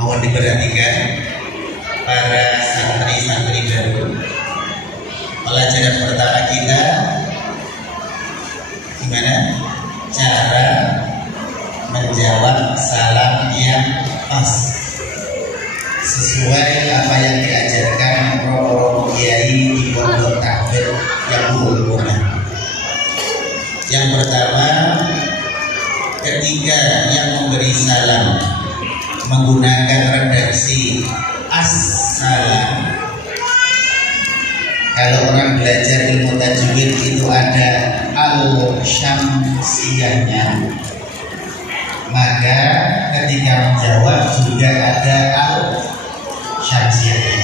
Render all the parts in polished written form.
mohon diperhatikan para santri-santri baru. Pelajaran pertama kita gimana cara menjawab salam yang pas sesuai apa yang diajarkan Romo Kiai di Pondok Takfir yang berhubungan. Yang pertama, ketika yang memberi salam menggunakan redaksi as-salam. Kalau orang belajar ilmu tajwid itu ada al-syamsiyahnya, maka ketika menjawab juga ada al-syamsiyahnya.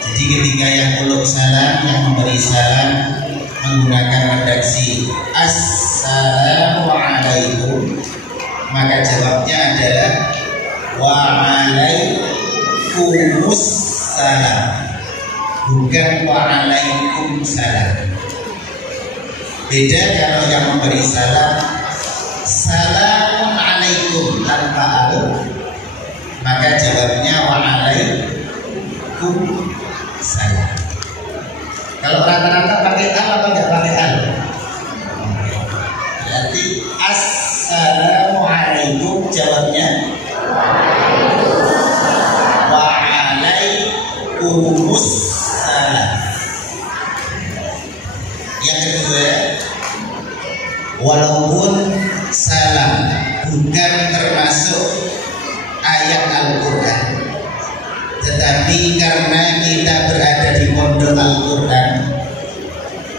Jadi ketika yang uluk salam, yang memberi salam menggunakan redaksi assalamualaikum, maka jawabnya adalah waalaikumsalam, bukan waalaikumsalam. Beda kalau yang memberi salam assalamualaikum tanpa al, maka jawabnya waalaikumsalam. Kalau rata-rata pakai al atau enggak pakai al? Berarti assalamualaikum jawabnya waalaikumsalam. Yang kedua, walaupun salam bukan termasuk ayat Al-Quran, tetapi karena kita berada di pondok Al-Quran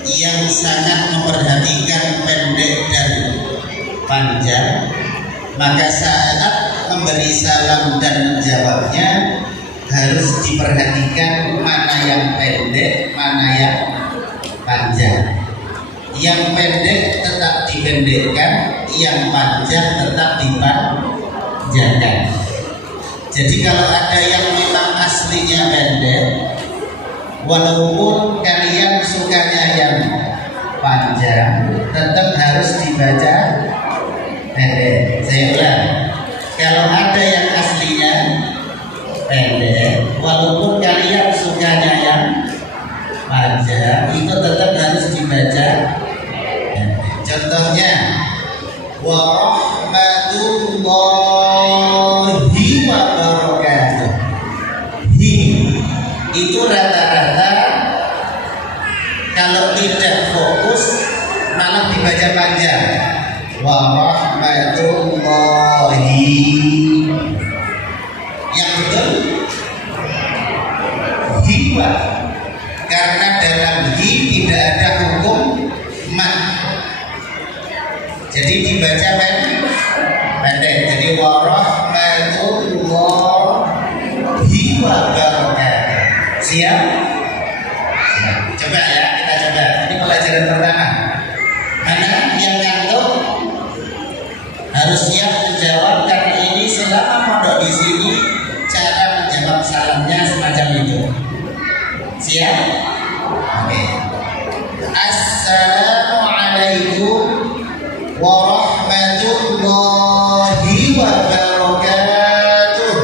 yang sangat memperhatikan pendek dan panjang, maka saat memberi salam dan menjawabnya harus diperhatikan mana yang pendek, mana yang panjang. Yang pendek tetap dipendekkan, yang panjang tetap dipanjangkan. Jadi kalau ada yang memang aslinya pendek, walaupun kalian sukanya yang panjang, tetap harus dibaca pendek. Saya ulang, kalau ada yang aslinya pendek, walaupun kalian sukanya yang panjang, itu tetap harus dibaca pendek. Contohnya, warahmatullahi wabarakatuh. Itu rata-rata kalau tidak fokus malah dibaca panjang. Warahmatullahi. Yang betul hiwa, karena dalam hi tidak ada hukum mat, jadi dibaca pendek. Jadi warahmatullahi wabarakatuh. Siap? Coba ya, kita coba. Ini pelajaran pertama. Mana yang ngantuk harus siap menjawab, karena ini selama pondok di sini cara menjawab salamnya semacam itu. Siap? Oke. Assalamualaikum warahmatullahi wabarakatuh.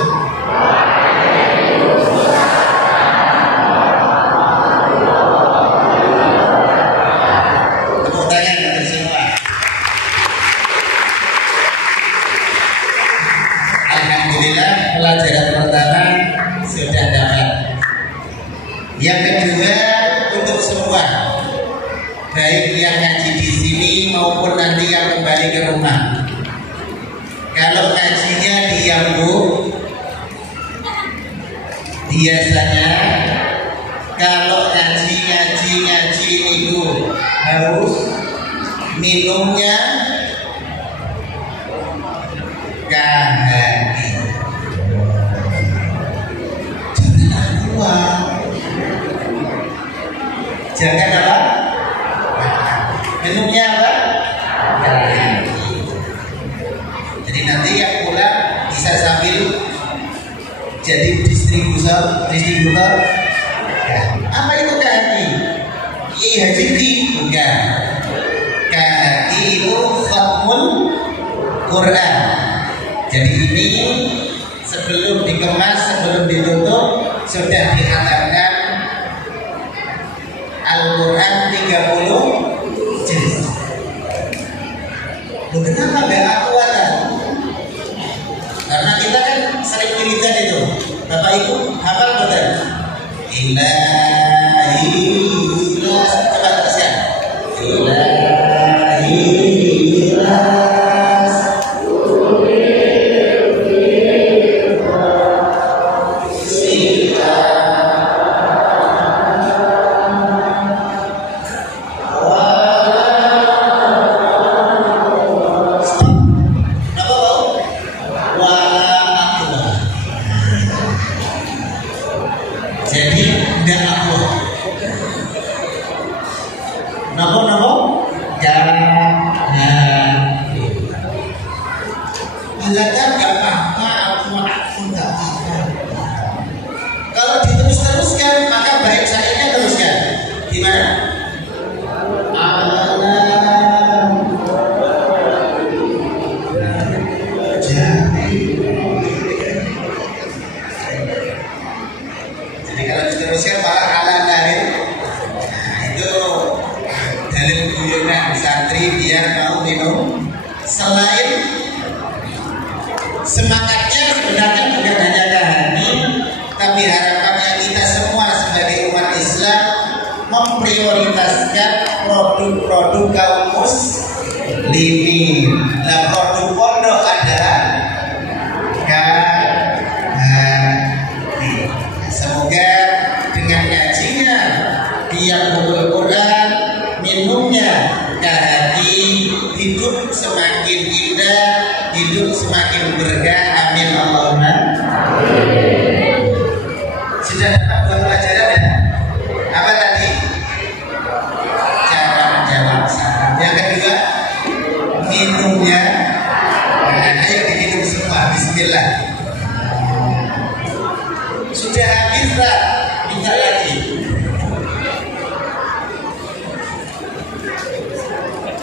Tepuk tangan untuk semua. Alhamdulillah, pelajaran pertama sudah dapat. Yang kedua, untuk semua, baik yang ngaji di sini maupun nanti yang kembali ke rumah, kalau ngajinya diam bu, biasanya kalau ngaji itu harus minumnya kahati. Jangan keluar. Jangan apa? Minumnya apa? Jadi nanti yang pulang bisa sambil jadi distributor. Ya. Apa itu kahati? Haji bukan. Kahati itu khatmul Quran. Jadi ini sebelum dikemas, sebelum ditutup sudah dikatakan Al-Quran 30 juz. Kenapa gak akuatan? Karena kita kan sering wiridan itu. Bapak Ibu hafal betul? Ilahi ilah. Coba teruskan. Ilahi ilah. Memprioritaskan produk-produk kaum muslimin. Nah, produk pondok adalah hati. Semoga dengan ngajinya, dia Al-Quran, minumnya hati, hidup semakin indah, hidup semakin berkah. Amin Allahumma. Sudah dapat buat pelajaran ya? Apa tadi? Cara menjawab salam. Yang kedua, minumnya. Ayo diminum semua. Bismillah. Sudah habis tak? Minta lagi.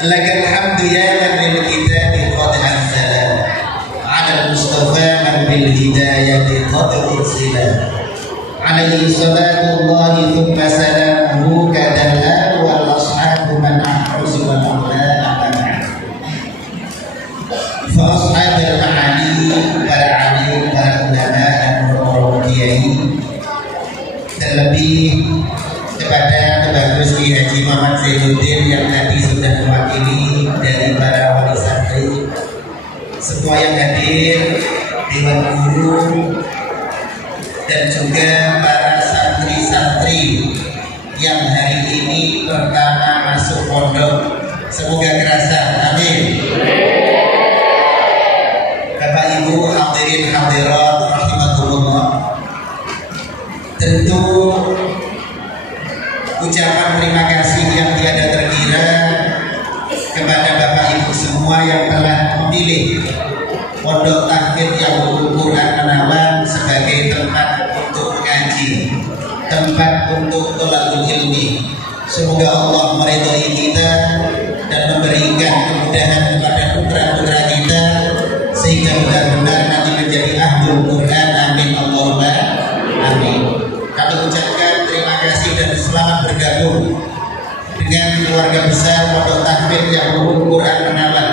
Lakal hamdu ya man bil hidayati qad anzala ala al-mustafa man bil hidayati qad ursila. Alaihi salatullahi thumma salamuhu kadalla wal ashabu man ahruzu wal amla fa ashabul ma'ani para alim, para ulama dan para kiai, terlebih kepada Bagus Ki Haji Muhammad Zainuddin yang tadi sudah mewakili dari para wali santri, semua yang hadir, dewan guru, dan juga para santri-santri yang hari ini pertama masuk pondok. Semoga kerasa. Amin. Bapak Ibu hadirin hadirat rahimakumullah. Tentu ucapan terima kasih yang tiada terkira kepada Bapak Ibu semua yang telah memilih Pondok Tahfidz Yaumul Quran Menawan sebagai tempat untuk mengaji, tempat untuk thalabul ilmi. Semoga Allah meridhai kita dan memberikan kemudahan kepada putra-putra kita sehingga benar-benar nanti menjadi ahlul Quran. Amin Allahumma amin. Kami ucapkan terima kasih dan selamat bergabung dengan keluarga besar Pondok Tahfidz Yaumul Quran Menawan.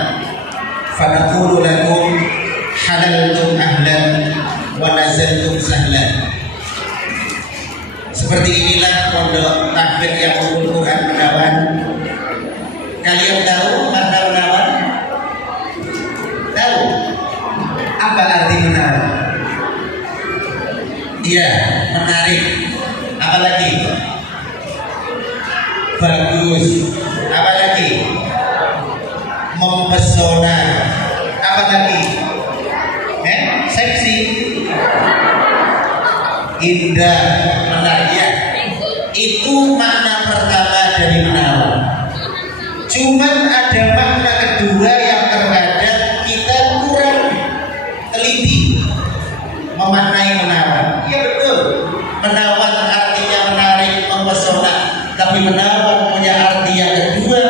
Fanaqulu lakum halaltum ahlan wa nazaltum sahlan. Seperti inilah Pondok Tahfidz Yaumul Quran Menawan. Kalian tahu makna menawan? Tahu? Apa arti menawan? Iya, menarik. Apalagi? Bagus. Apalagi? Mempesona. Apalagi? Seksi, indah, menarik ya. Itu makna pertama dari menawan. Cuman ada makna kedua yang terkadang kita kurang teliti memaknai menawan. Iya betul, menawan artinya menarik, mempesona. Tapi menawan punya arti yang kedua.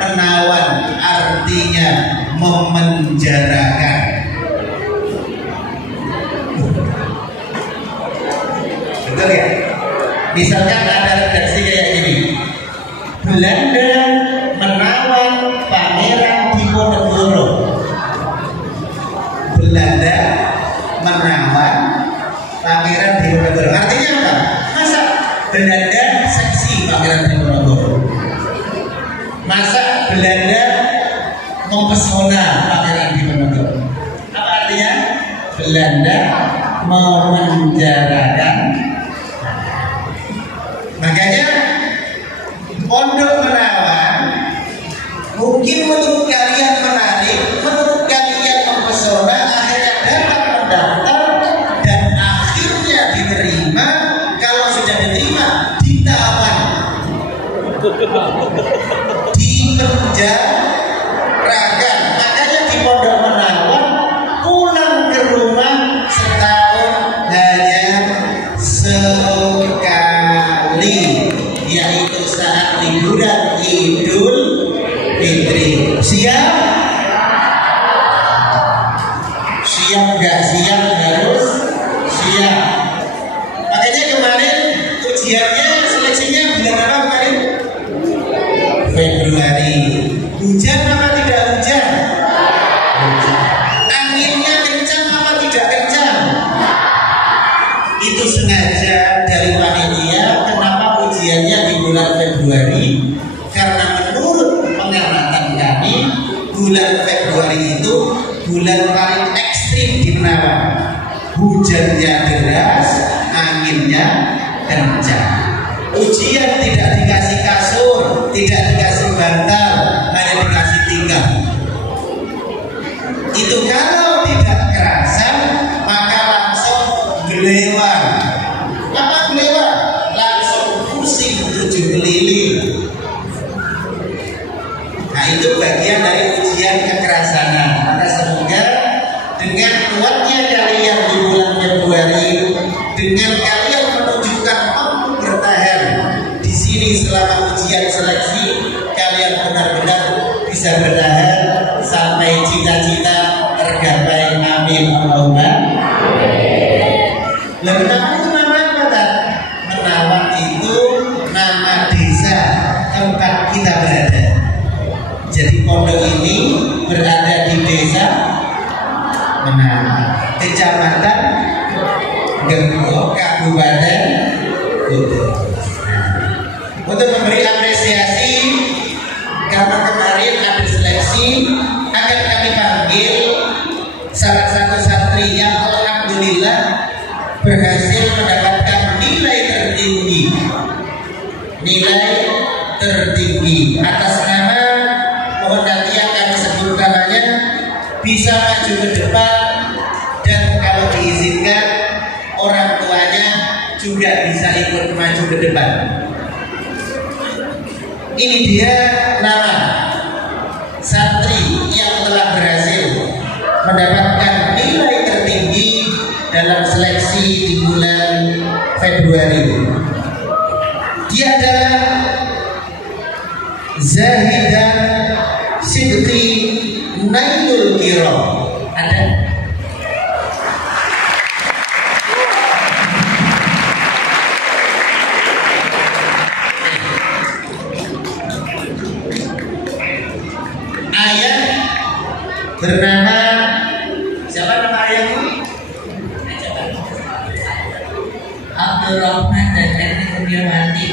Menawan artinya memenjarakan. Misalkan ada redaksi kayak gini, Belanda menawan Pangeran Diponegoro. Belanda menawan Pangeran Diponegoro. Artinya apa? Masa Belanda seksi Pangeran Diponegoro? Masa Belanda mempesona Pangeran Diponegoro? Apa artinya? Belanda memenjarakan. Makanya Pondok Menawan mungkin menurut kalian menarik, menurut kalian mempesona, akhirnya dapat mendaftar dan akhirnya diterima. Kalau sudah diterima, ditawan, dipenjarakan. Makanya di Pondok Menawan pulang ke rumah setahun hanya sekali, yaitu saat liburan Idul Fitri. Siap? Siap nggak siap? Harus siap. Makanya kemarin ujiannya, seleksinya bulan apa kemarin? Februari. Hujan apa tidak hujan? Hujan. Anginnya kencang apa tidak kencang? Itu sengaja dari panitia. Kenapa ujiannya di bulan Februari? Karena menurut pengamatan kami, bulan Februari itu bulan paling ekstrim di Menawan. Hujannya deras, anginnya kencang. Ujian tidak dikasih kasur, tidak dikasih bantal, hanya dikasih tikar. Itu kalau tidak kerasan, maka langsung gelewang. Apa gelewang? Langsung pusing 7 keliling. Nah, itu bagian dari ujian kekerasanan. Maka semoga dengan kuatnya kalian di bulan Februari, dengan kalian menunjukkan mampu bertahan di sini selama ujian seleksi, kalian benar-benar bisa bertahan sampai cita-cita tergapai. Amin Allahumma. Menawan itu nama apa tak? Menawan itu nama desa tempat kita berada. Jadi pondok ini berada di desa Menawan, Kecamatan Gembok, Kabupaten Kudus. Untuk memberi apresiasi karena kemarin ada seleksi, akan kami panggil salah satu santri yang alhamdulillah berhasil mendapatkan nilai tertinggi atas nama, mohon nanti yang kami sebut namanya, bisa maju ke depan dan kalau diizinkan orang tuanya juga bisa ikut maju ke depan. Ini dia nama santri yang telah berhasil mendapatkan nilai tertinggi dalam seleksi di bulan Februari. Dia adalah Zahidan Sidqi Nailul Kiro. Ada? Ayah bernama siapa nama ayahmu? Abdul Rahman dan Erni Kurniawati.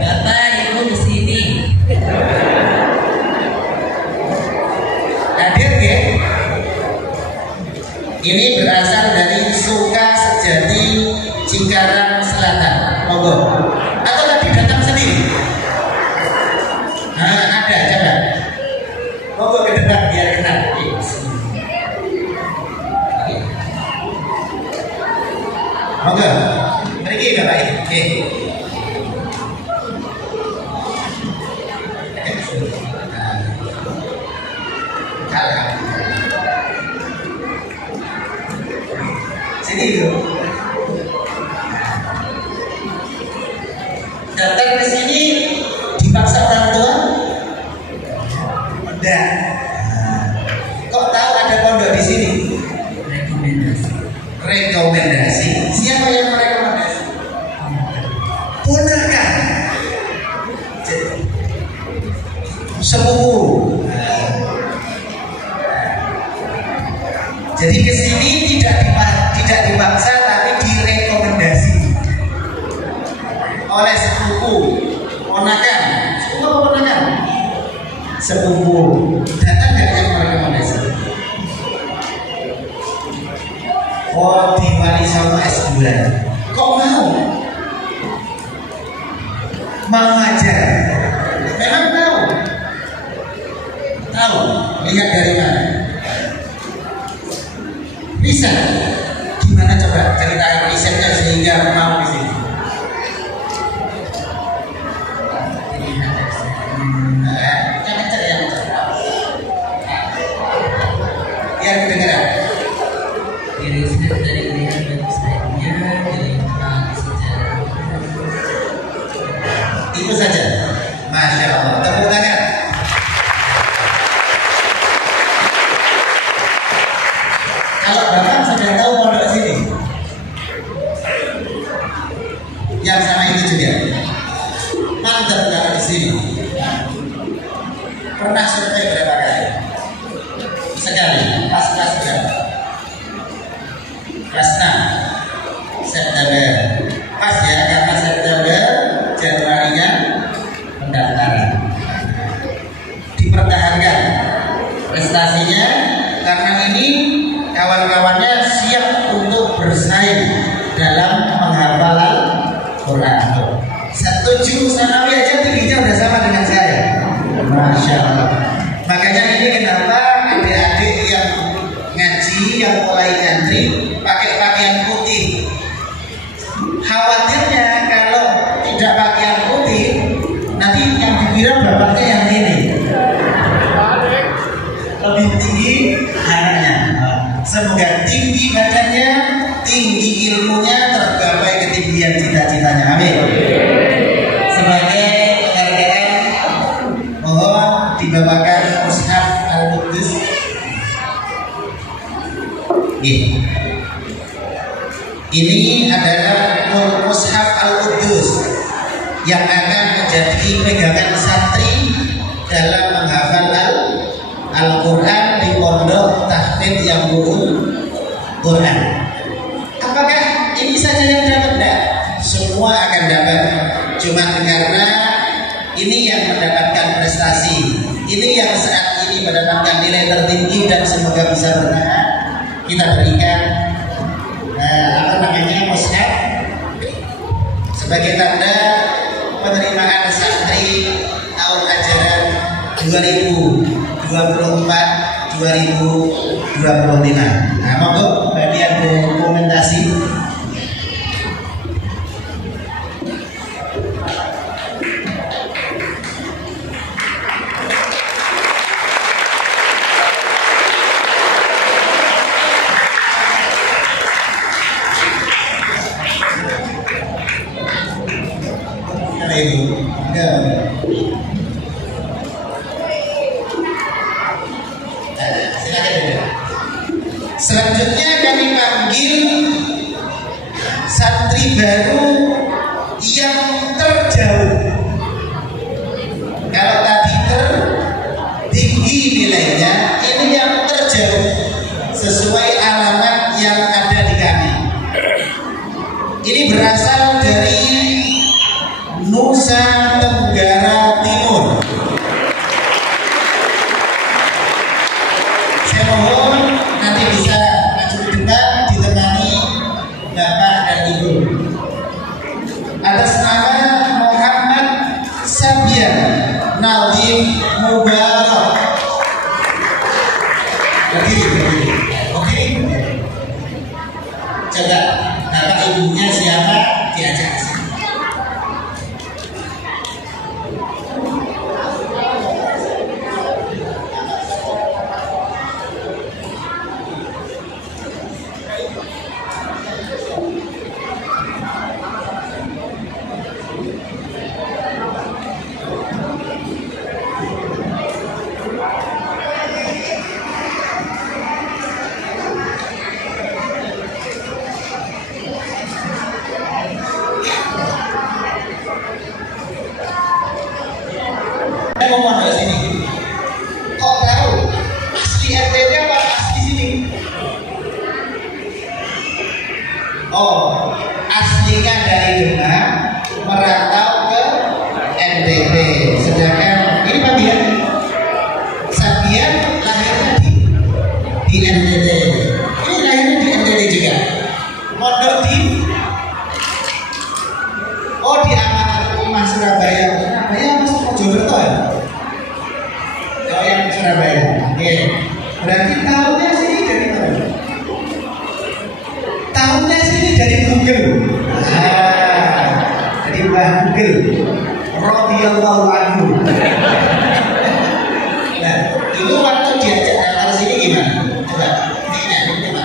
Bapak Ibu di sini. Hadir ya? Ini berasal dari Suka Sejati, Cikarang Selatan. Monggo. Atau tadi datang sendiri? Nah, ada coba. Monggo ke depan biar kenal. Monggo. Pergi ke Pak ini. Oke. Sini dulu. Datang ke sini dipaksa orang tua? Enggak. Kok tahu ada pondok di sini? Rekomendasi. Siapa yang merekomendasi? Ponakan, sepupu. Jadi kesini tidak dipaksa, tapi direkomendasi oleh sepupu, ponakan, ponakan, sepupu. Datang nggak yang merekomendasi? Oh, di Wali Songo S2. Kok mau? Mau aja. Memang tahu. Tahu. Lihat dari mana? Bisa. Gimana coba ceritain risetnya sehingga mau di sini? Biar kedengeran. Riset dari lihat websitenya, dari sejarah. Itu saja. Masya Allah. Tepuk tangan. Kalau Bapak sudah tahu pondok sini, yang sama itu juga mantap kalau di sini. Pernah survei berapa kali? Sekali. Pas kelas berapa? Kelas 6 September. Pas ya, karena September Januarinya pendaftaran. Dipertahankan prestasinya karena ini kawan-kawannya siap untuk bersaing dalam penghafalan Quran. Setuju sanawi aja tingginya udah sama dengan saya. Masya Allah. Makanya ini kenapa adik-adik yang ngaji, yang mulai ngantri pakai pakaian putih. Khawatirnya kalau tidak pakaian putih, nanti yang dikira bapaknya yang ini lebih tinggi anaknya. Semoga tinggi badannya, tinggi ilmunya, tergapai ketinggian cita-citanya. Amin. Sebagai penghargaan, mohon dibawakan mushaf Al-Quddus. Ini adalah mushaf Al-Quddus yang akan menjadi pegangan santri dalam menghafal Al-Quran di pondok tahfidz yang Quran. Apakah ini saja yang dapat? Tidak, semua akan dapat. Cuma karena ini yang mendapatkan prestasi, ini yang saat ini mendapatkan nilai tertinggi dan semoga bisa bertahan, kita berikan mushaf sebagai tanda penerimaan santri tahun ajaran 2024-2025. Nah, monggo bagian dokumentasi. Selanjutnya kami panggil santri baru yang terjauh. Kalau tadi tertinggi nilainya, ini yang terjauh sesuai alamat yang ada di kami. Ini berasal dari Nusa Tenggara Timur. Saya mohon nanti bisa maju ke depan ditemani Bapak dan Ibu. Atas nama Muhammad Sabian Nadim Mubarak. Oke. Coba Bapak Ibunya siapa diajak ke sini. di NTT. Ini lahirnya di NTT juga. Mondok di Amanat Umah Surabaya. Surabaya apa Mojokerto ya? Oh yang Surabaya. Oke. Berarti tahunnya sini dari mana? Tahunnya sini dari Google. Dari Mbah Google. Radhiyallahu anhu. Nah, dulu waktu diajak datang sini gimana? Coba, ini gimana?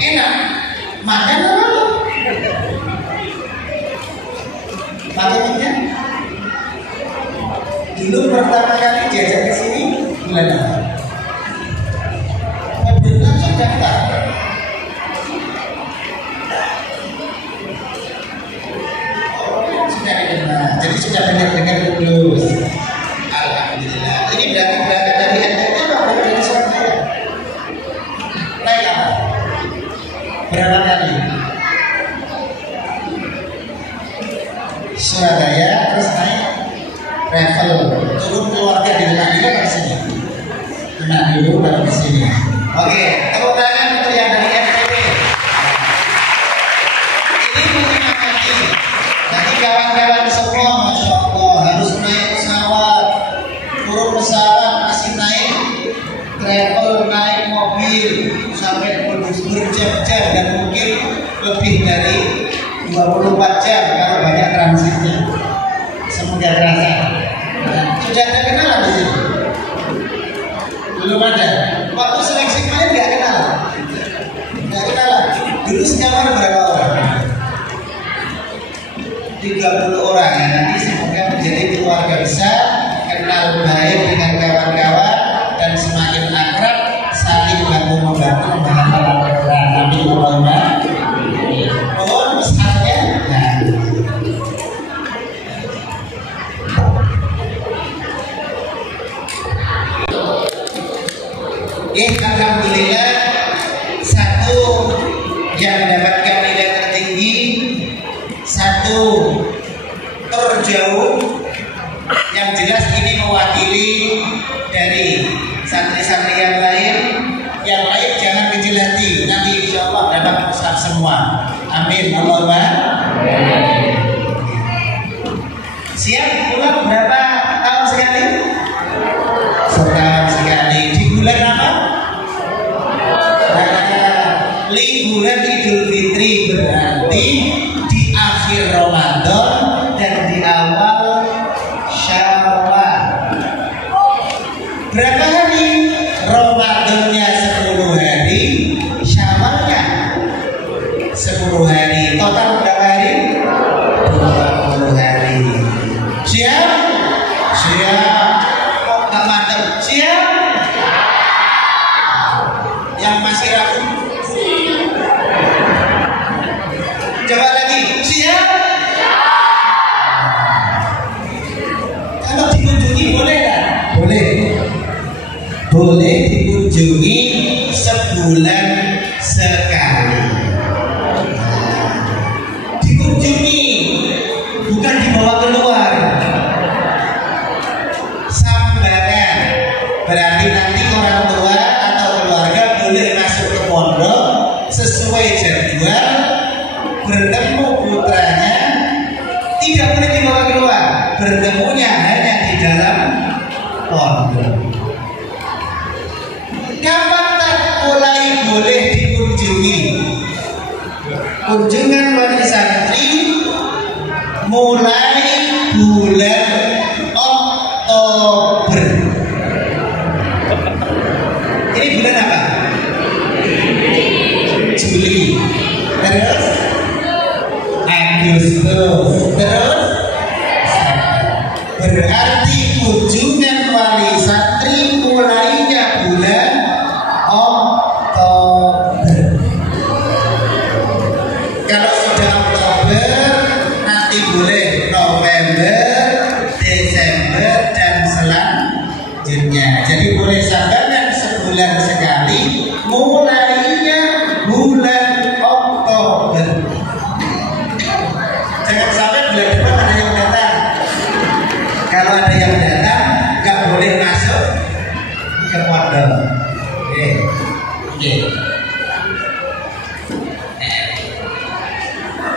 Enak, makan apa? Makannya? Dulu pertama kali diajak ke sini bulan apa? Bulan langsung daftar. Jadi sudah dengar lulus. Alhamdulillah. Ini berangkat dari NTT atau dari Surabaya? Naik apa? Berapa kali? Surabaya terus naik travel. Turun keluarga di rumah dulu ke sini. Rumah dulu baru ke sini. Oke, tepuk tangan untuk yang dari NTT. Ini punya hati. Nanti kawan-kawan semua, masya Allah, harus naik pesawat, turun pesawat masih naik travel, naik mobil sampai berjam-jam dan mungkin lebih dari 24 jam kalau banyak transitnya. Semoga terasa. Sudah ada kenalan di sini? Belum ada. Waktu seleksi kemarin nggak kenal. Dulu sekamar berapa orang? 30 orang. Nanti semoga menjadi keluarga besar, kenal baik dengan kawan-kawan dan semakin akrab, saling bantu-membantu menghafal Al-Quran. Amin Allahumma. Mohon pesannya. Alhamdulillah, satu yang mendapatkan nilai tertinggi, satu terjauh. Yang jelas ini mewakili dari santri-santri yang lain. Yang lain jangan kecil hati, nanti insya Allah dapat musab semua. Amin Allahumma. Siap pulang berapa tahun sekali? Setahun sekali. Di bulan apa? Liburan Idul Fitri, berarti di akhir Ramadan dan di awal Syawal. Berapa hari? Ramadannya 10 hari, Syawalnya 10 hari. Total berapa hari? 20 hari. Siap? Siap. Kok gak mantap? Siap? Yang masih ragu? Coba lagi, siap? Kalau dikunjungi boleh tak? Boleh. Boleh dikunjungi sebulan sekali. Dikunjungi, bukan dibawa keluar. Sambaran, berarti nanti orang tua atau keluarga boleh masuk ke pondok sesuai jadwal, bertemu putranya, tidak boleh dibawa keluar, bertemunya hanya di dalam pondok. Kapan mulai boleh dikunjungi? Kunjungan wali santri mulai bulan Oktober. Ini bulan apa? Juli. Terus Agustus, terus berarti kunjungan wali santri mulainya bulan Oktober. Kalau sudah Oktober, nanti boleh November, Desember dan selanjutnya. Jadi boleh sambaran sebulan sekali, mulainya bulan Oktober. Jangan sampai bulan depan ada yang datang. Kalau ada yang datang, nggak boleh masuk ke pondok. Oke.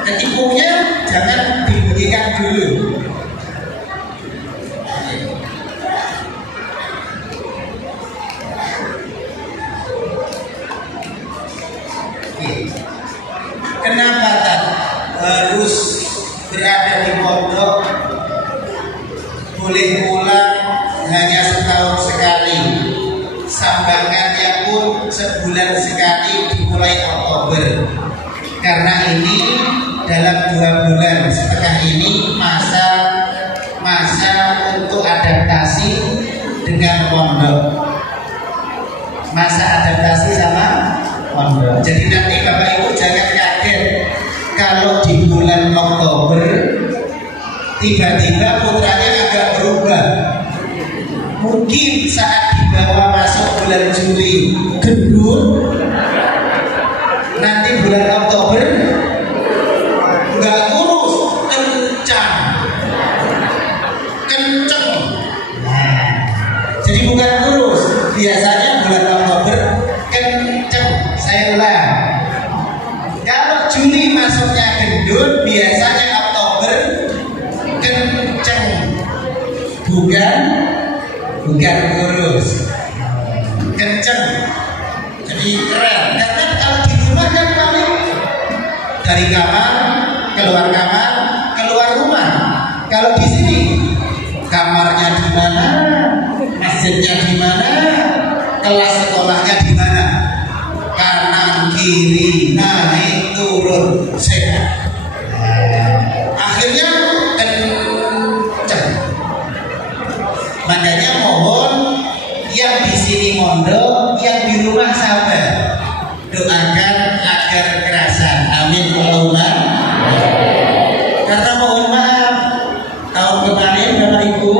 Ketipungnya jangan dibunyikan dulu. Kenapa tak harus berada di pondok? Boleh pulang hanya setahun sekali. Sambangannya pun sebulan sekali dimulai Oktober. Karena ini dalam 2 bulan setengah ini masa untuk adaptasi dengan pondok. Masa adaptasi sama pondok. Jadi nanti Bapak Ibu jangan kaget kalau di bulan Oktober tiba-tiba putranya agak berubah. Mungkin saat dibawa masuk bulan Juli gendut, nanti bulan Oktober nggak kurus, kenceng. Nah, jadi bukan kurus, biasanya bulan Oktober kenceng. Saya ulang, kalau Juli masuknya gendut, biasanya Oktober kenceng, bukan kurus, kenceng. Jadi keren. Karena kalau di rumah kan paling dari kamar keluar rumah. Kalau di sini kamarnya di mana, masjidnya di mana, kelas sekolahnya di mana, kanan kiri naik turun sehat. Akhirnya kenceng. Makanya mohon yang di sini mondok, yang di rumah sabar, doakan agar kerasan. Amin Allahumma. Karena mohon maaf, tahun kemarin Bapak Ibu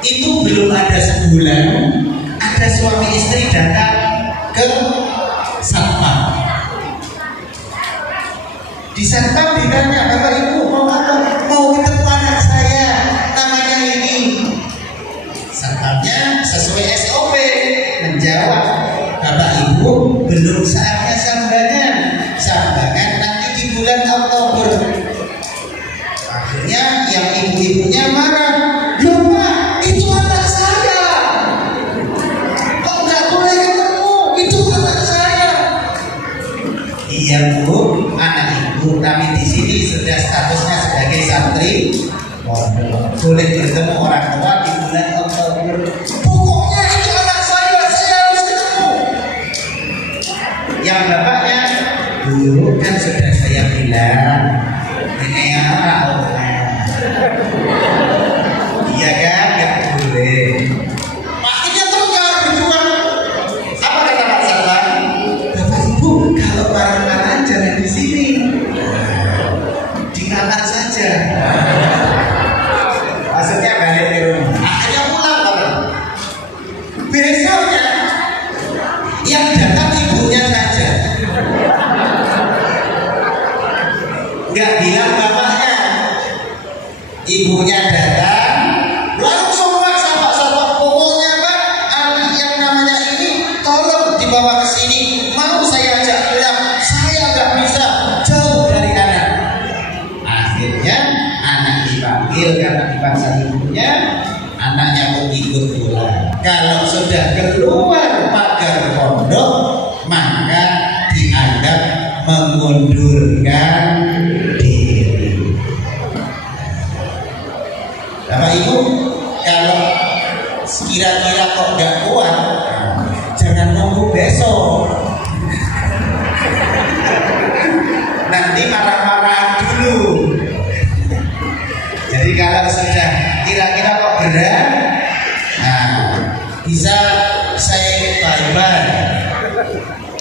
itu belum ada sebulan, ada suami istri datang ke satpam. Di satpam ditanya, Bapak Ibu mau apa? Mau ketemu anak saya, namanya ini. Satpamnya sesuai SOP menjawab, Bapak Ibu belum saatnya sambangan nanti di bulan Oktober. Akhirnya yang ibu-ibunya marah, loh Pak, itu anak saya, kok nggak boleh ketemu, itu anak saya. Iya Bu, anak ibu, tapi di sini sudah statusnya sebagai santri, boleh bertemu orang tua di bulan Oktober. Pokoknya itu anak saya harus ketemu. Yang bapaknya, dulu kan sudah saya bilang, ini iya kan, nggak boleh. Akhirnya terus berdua. Apa kata Pak Satpam? Bapak Ibu, kalau marah-marah jangan di sini, di kamar saja. Maksudnya balik ke rumah. Akhirnya pulang Bapak. Besoknya yang datang ibunya saja, nggak bilang bapaknya. Ibunya datang, langsung Pak Satpam, pokoknya Pak, anak yang namanya ini tolong dibawa ke sini. Mau saya ajak pulang, saya nggak bisa, jauh dari anak. Akhirnya anak dipanggil karena dipaksa ibunya, anaknya pun ikut pulang. Kalau sudah keluar pagar pondok, maka dianggap mengundurkan diri. Bapak Ibu, kalau kira-kira kok nggak kuat, jangan nunggu besok. Nanti marah-marahan dulu. Jadi kalau sudah kira-kira kok berat, nah bisa saya bye-bye.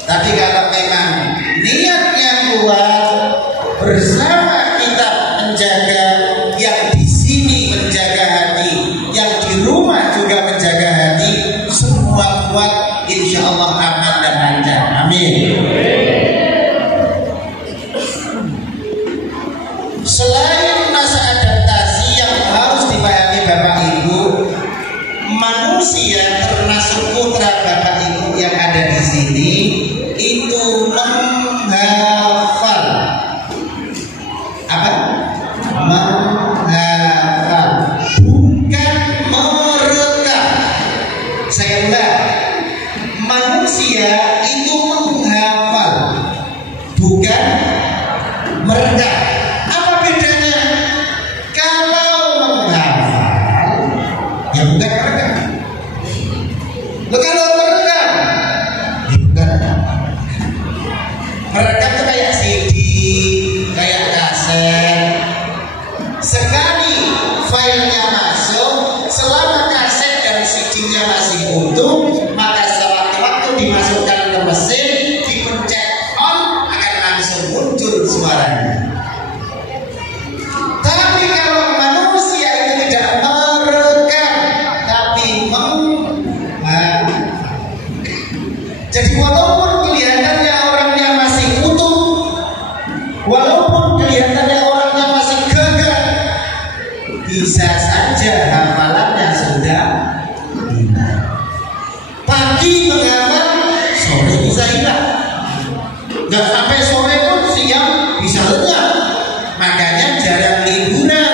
Tapi kalau memang niatnya kuat, bersama kita menjaga yang di sini, menjaga hati, yang di rumah juga menjaga hati, semua kuat, insya Allah aman dan lancar. Amin. Selain masa adaptasi yang harus dipahami Bapak Ibu, manusia termasuk putra Bapak Ibu yang ada di sini itu menghafal apa? Menghafal, bukan merekam. Saya ulang, manusia itu menghafal, bukan merekam. Apa bedanya? Kalau menghafal, ya bukan merekam. Kalau merekam, ya bukan. Merekam itu kayak CD, kayak kaset. Sekali filenya masuk, selama kaset dan CD-nya masih utuh, maka sewaktu-waktu dimasukkan ke mesin, dipencet on, akan langsung muncul suaranya. Tapi kalau manusia itu tidak merekam, tapi jadi walaupun kelihatannya orangnya masih utuh, walaupun kelihatannya orangnya masih gagah, bisa saja hafalannya sudah hilang. Pagi menghafal, sore bisa hilang. Nggak sampai sore pun siang bisa lenyap. Makanya jarang liburan,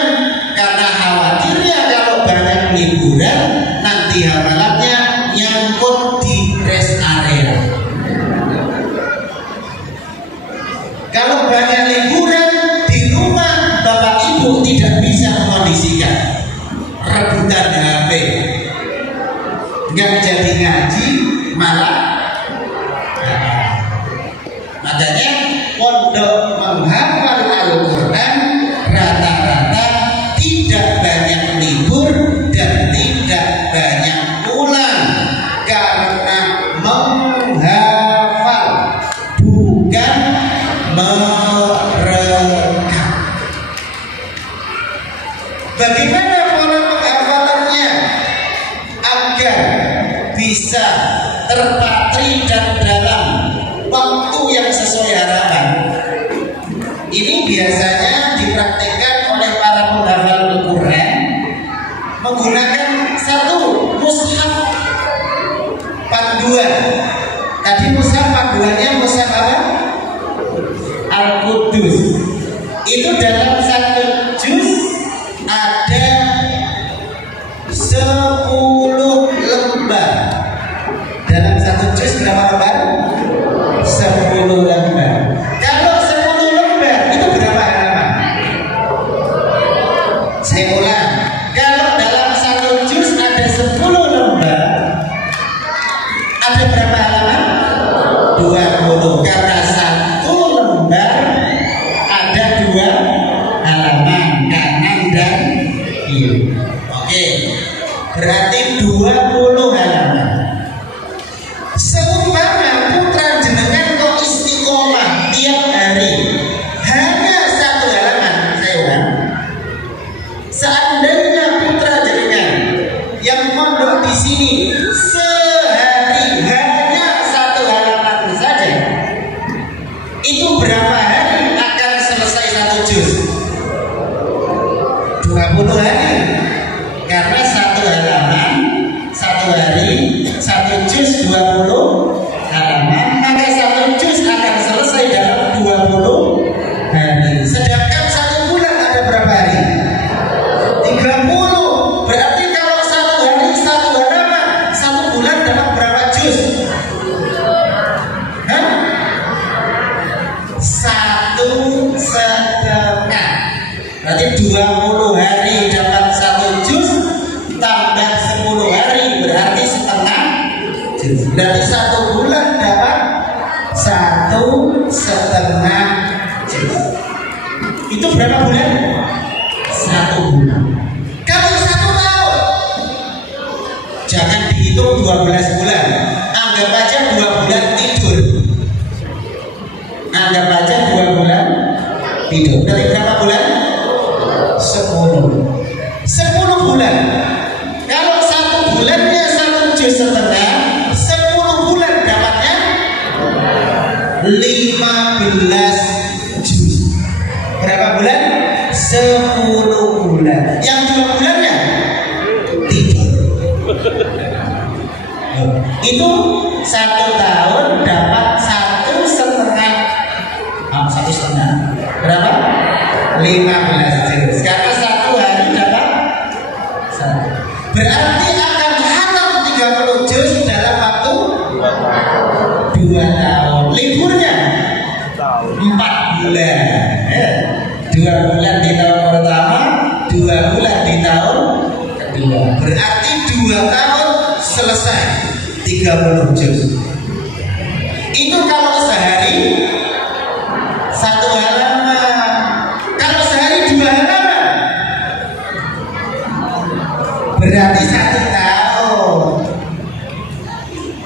karena khawatirnya kalau banyak liburan nanti hafalannya nyangkut di rest area. Kalau banyak liburan di rumah, Bapak Ibu tidak bisa mengondisikan, rebutan HP, nggak jadi ngaji, malah makanya pondok menghafal Al-Quran rata-rata tidak banyak libur dan tidak banyak pulang, karena menghafal, bukan merekam. Bagaimana pola penghafalannya agar bisa terpatri dan dalam waktu yang sesuai harapan? Ini biasanya dipraktikkan oleh para penghafal Al-Quran menggunakan satu mushaf panduan. Tadi mushaf panduannya mushaf apa? Al-Qudus. Itu dalam satu juz ada 10 lembar. Dalam satu juz berapa lembar? 10 lembar. Kalau 10 lembar itu berapa halaman? Saya ulang. Kalau dalam satu juz ada 10 lembar, ada berapa halaman? 20. Karena satu lembar ada 2 halaman, kanan dan kiri. Oke, berarti 20 halaman. Seumpama putra jenengan kok istiqomah tiap hari hanya 1 halaman, saya ulang. Seandainya putra jenengan yang mondok di sini sehari hanya 1 halaman saja, itu berapa hari akan selesai 1 juz? 20 hari. Karena 1 halaman 1 hari, 1 juz 20 halaman, maka 1 juz akan selesai dalam 20 hari. Sedangkan 1 bulan ada berapa hari? 30. Berarti kalau 1 hari 1 halaman, 1 bulan dapat berapa juz? Hah? 1,5. Berarti 20 hari dapat 1 juz, tambah 10 hari berarti setengah juz. Berarti 1 bulan dapat 1,5 juz. Itu berapa bulan? 1 bulan. Kalau 1 tahun, jangan dihitung 12 bulan, anggap aja 2 bulan tidur. Anggap aja 2 bulan tidur. Berarti berapa bulan? 10. 10 bulan. Kalau 1 bulannya 1,5 juz, 10 bulan dapatnya 15 juz. Berapa bulan? 10 bulan. Yang 2 bulannya tidur. Itu 1 tahun dapat 1,5 berapa? 15 juz. Karena 1 hari dapat 1. Berarti akan hatam 30 juz dalam waktu 2 tahun. Liburnya 4 bulan. 2 bulan di tahun pertama, 2 bulan di tahun kedua. Berarti 2 tahun selesai 30 juz. Itu kalau sehari 1 halaman. Kalau sehari 2 halaman berarti 1 tahun.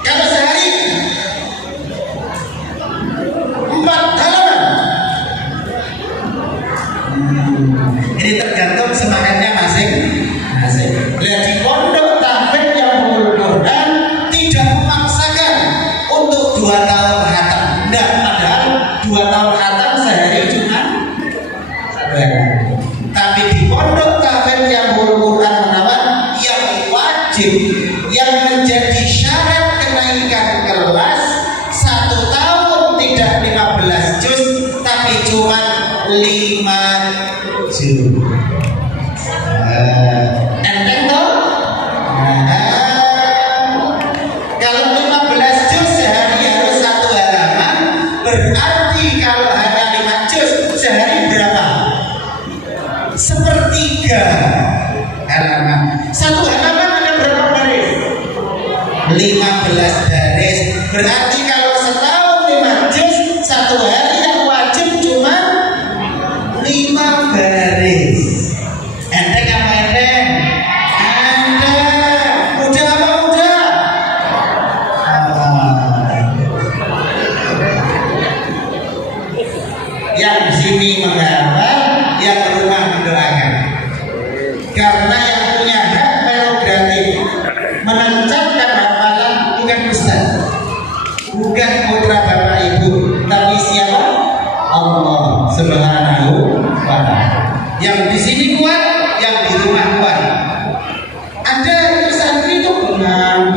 Kalau sehari 4 halaman. Ini tergantung semangatnya masing-masing. Lihat di pondok tahfidz yang Quran tidak memaksakan untuk 2 tahun khatam. Enggak, padahal 2 tahun khatam sehari cuma 1 halaman. Tapi di pondok tahfidz yang Quran menawan yang wajib, yang menjadi syarat kenaikan kelas 1 tahun tidak 15 juz tapi cuma 5 juz. Enteng toh? Kalau 15 juz sehari harus 1 halaman, berarti kalau hanya 5 juz sehari berapa? 1/3 halaman. 1 halaman ada berapa baris? 15 baris. Berarti kalau setahun 5 juz, 1 hari yang wajib cuma 5 baris. Enteng apa enteng? Enteng. Mudah apa mudah? Yang sini menghafal, yang rumah mendoakan. Karena yang punya hak prerogatif menancapkan hafalan bukan ustaz, bukan putra bapak ibu, tapi siapa? Allah Subhanahu wa ta'ala. Yang di sini kuat, yang di rumah kuat. Ada santri itu benar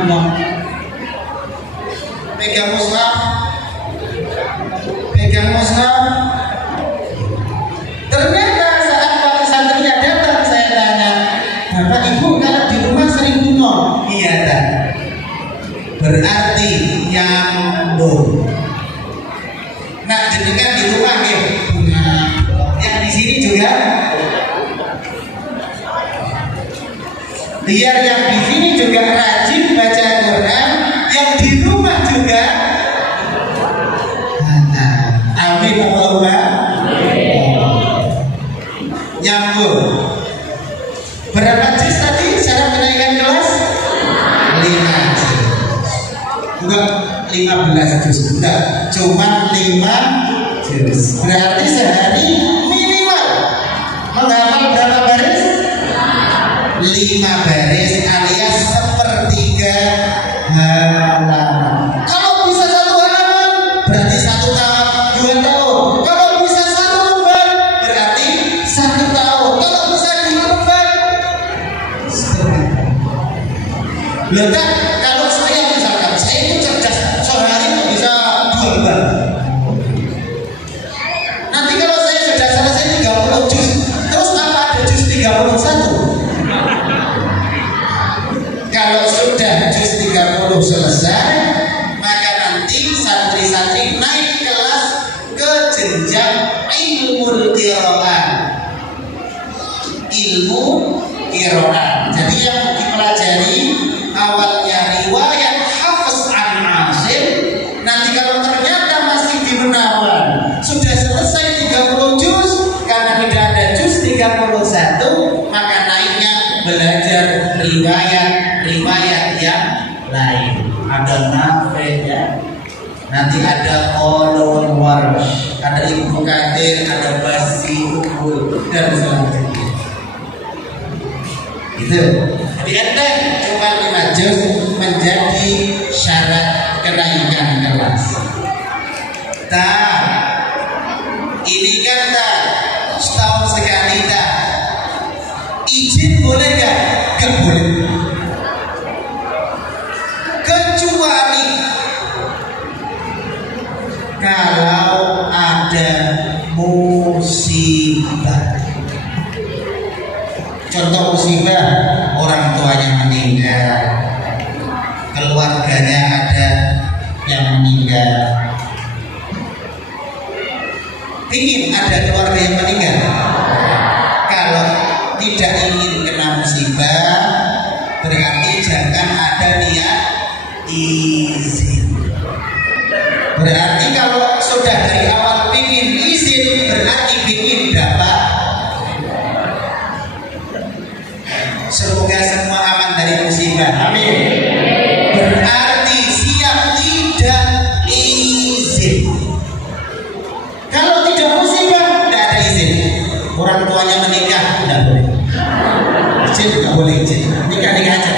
pegang mushaf, ternyata saat para santrinya datang, saya tanya, Bapak Ibu kalau di rumah sering kuno? Iya tak? Berarti nyambung. Nah jadi kan di rumah ya, yang di sini juga. Biar yang di sini juga rajin baca Quran, yang di rumah juga. Amin Allahumma. Nyambung. Berapa juz tadi syarat kenaikan kelas? 5 juz. Bukan 15 juz, enggak, cuma 5 juz. Berarti sehari minimal menghafal berapa baris? 5 baris alias 1/3 halaman. Kalau bisa 1 halaman berarti 1 tahun, 2 tahun. Kalau bisa 1 lembar berarti 1 tahun. Kalau bisa 2 lembar loh kan, kalau saya misalkan saya itu cerdas, sehari itu bisa 2 lembar. Nanti kalau saya sudah selesai 30 juz, terus apa ada juz 31? Kalau sudah juz 30 selesai, maka nanti santri-santri naik kelas ke jenjang ilmu qiraat. Jadi yang dipelajari awalnya riwayat Hafiz an Asim, nanti kalau ternyata masih di menawan sudah selesai 30 juz, karena tidak ada juz 31, maka naiknya belajar riwayat yang lain. Ada Nafi ya, nanti ada Qaulun Warsh, ada Ibnu Katsir, ada Basi Ubul dan selanjutnya. Gitu. Jadi enteng cuma 5 juz menjadi syarat kenaikan kelas. Ini kan setahun sekali izin boleh gak? Gak boleh. Kecuali musibah. Contoh musibah, orang tuanya meninggal, keluarganya ada yang meninggal. Ingin ada keluarga yang meninggal? Kalau tidak ingin kena musibah, berarti jangan ada niat izin. Berarti kalau sudah dari awal ingin izin, berarti ingin dapat. Semoga semua aman dari musibah. Amin. Berarti siap tidak izin. Kalau tidak musibah, tidak ada izin. Orang tuanya menikah, tidak boleh. Izin tidak boleh izin. Nikah aja.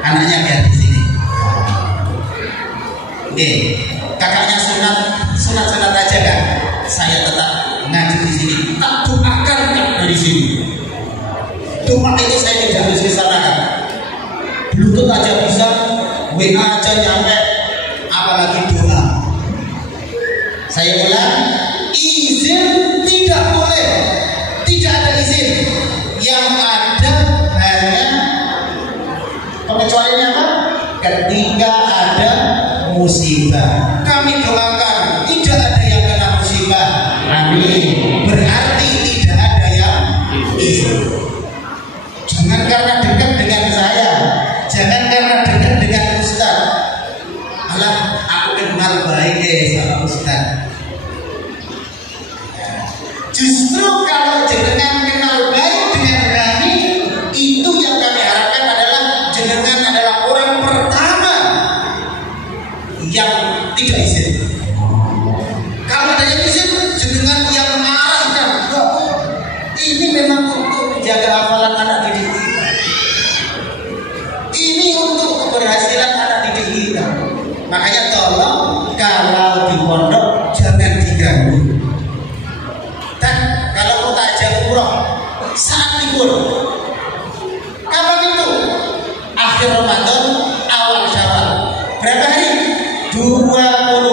Anaknya biar di sini. Oke, kakaknya sunat aja kan. Saya tetap ngaji di sini. Tak doakan dari sini. Doa itu saya tidak bisa sanakan. Bluetooth aja bisa, WA aja nyampe, apalagi doa. Saya ulang, izin tidak boleh, tidak ada izin. Yang ada hanya pengecualiannya apa? Ketika ada musibah. Kami doakan tidak ada yang kena musibah. Amin. Berarti tidak ada yang izin. Jangan karena dekat dengan saya, jangan karena dekat dengan Ustaz. Alah, aku kenal baik sama Ustaz. Justru kalau jenengan kenal baik dengan kami, itu yang kami harapkan adalah jenengan adalah orang pertama yang tidak izin. Kalau ada yang izin, jenengan yang mengarahkan. Ini memang untuk menjaga hafalan anak didik kita. Ini untuk keberhasilan anak didik kita. Makanya tolong kalau di pondok jangan diganggu. Dan kalau mau takjil umroh saat libur, kapan itu? Akhir Ramadan, awal Syawal. Berapa hari? 20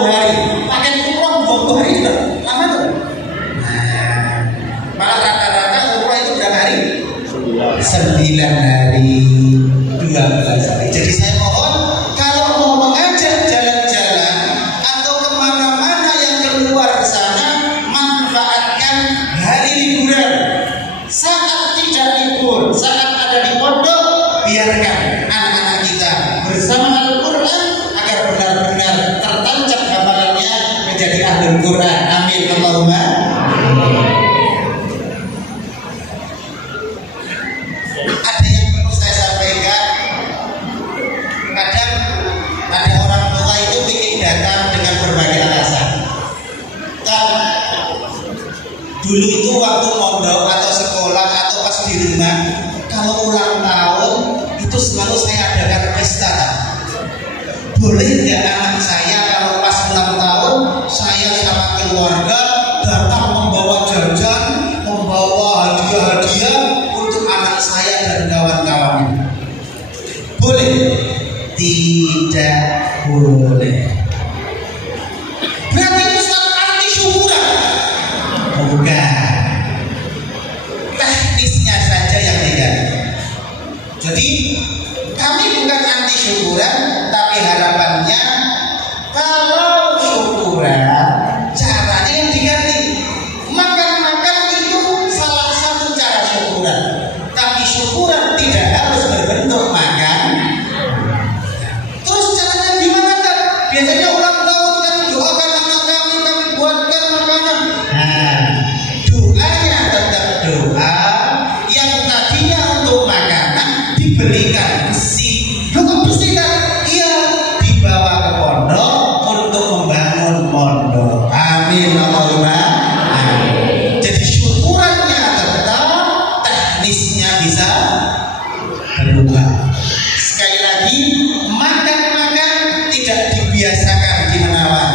hari. Pakai umroh 20 hari sudah lama tuh. Malah rata-rata umroh itu berapa hari? 9 hari, 12 hari. Jadi saya mohon, kalau mau mengajak jalan-jalan atau kemana-mana yang keluar sana, manfaatkan hari liburan. Saat tidak libur, saat ada di pondok, biarkan anak-anak kita bersama Al-Quran agar benar-benar tertancap hafalannya menjadi ahlul Quran. Amin Allahumma. Ada yang perlu saya sampaikan. Kadang ada orang tua itu ingin datang dengan berbagai alasan. Dulu itu waktu mondok atau sekolah atau pas di rumah, kalau ulang tahun itu selalu saya adakan pesta. Boleh nggak anak saya kalau pas ulang tahun saya sama keluarga datang membawa jajan, membawa hadiah-hadiah untuk anak saya dan kawan-kawannya? Boleh? Tidak boleh. Berarti Ustaz anti syukuran? Bukan. Teknisnya saja yang beda. Jadi kami bukan anti syukuran, tapi harapannya kalau syukuran caranya yang diganti. Makan-makan itu salah satu cara syukuran, tapi syukuran tidak harus berbentuk makan. Terus caranya gimana kan? Biasanya ulang tahun kan doakan anak kami buatkan makanan. Nah, doanya tetap doa. Yang tadinya untuk makanan diberikan besi. Kok besi kan? Iya, dibawa ke pondok untuk membangun pondok. Amin Allahumma. Amin. Jadi syukurannya tetap, teknisnya bisa berubah. Sekali lagi, makan-makan tidak dibiasakan di Menawan.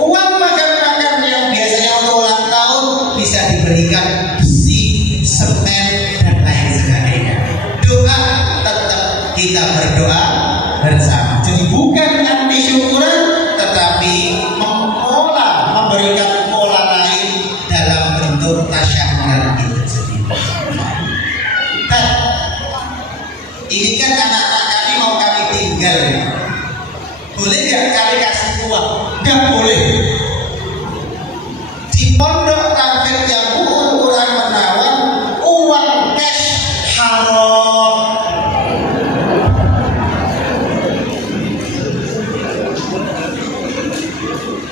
Uang makan-makan yang biasanya untuk ulang tahun bisa diberikan besi, semen, dan lain sebagainya. Doa tetap kita berdoa bersama. Jadi bukan anti syukuran, tetapi memberikan pola lain dalam bentuk tasyukur. ini kan anak-anak kami mau kami tinggal, boleh nggak kami kasih uang? Nggak boleh. Di pondok Tahfidz Jamul Quran Menawan uang cash haram.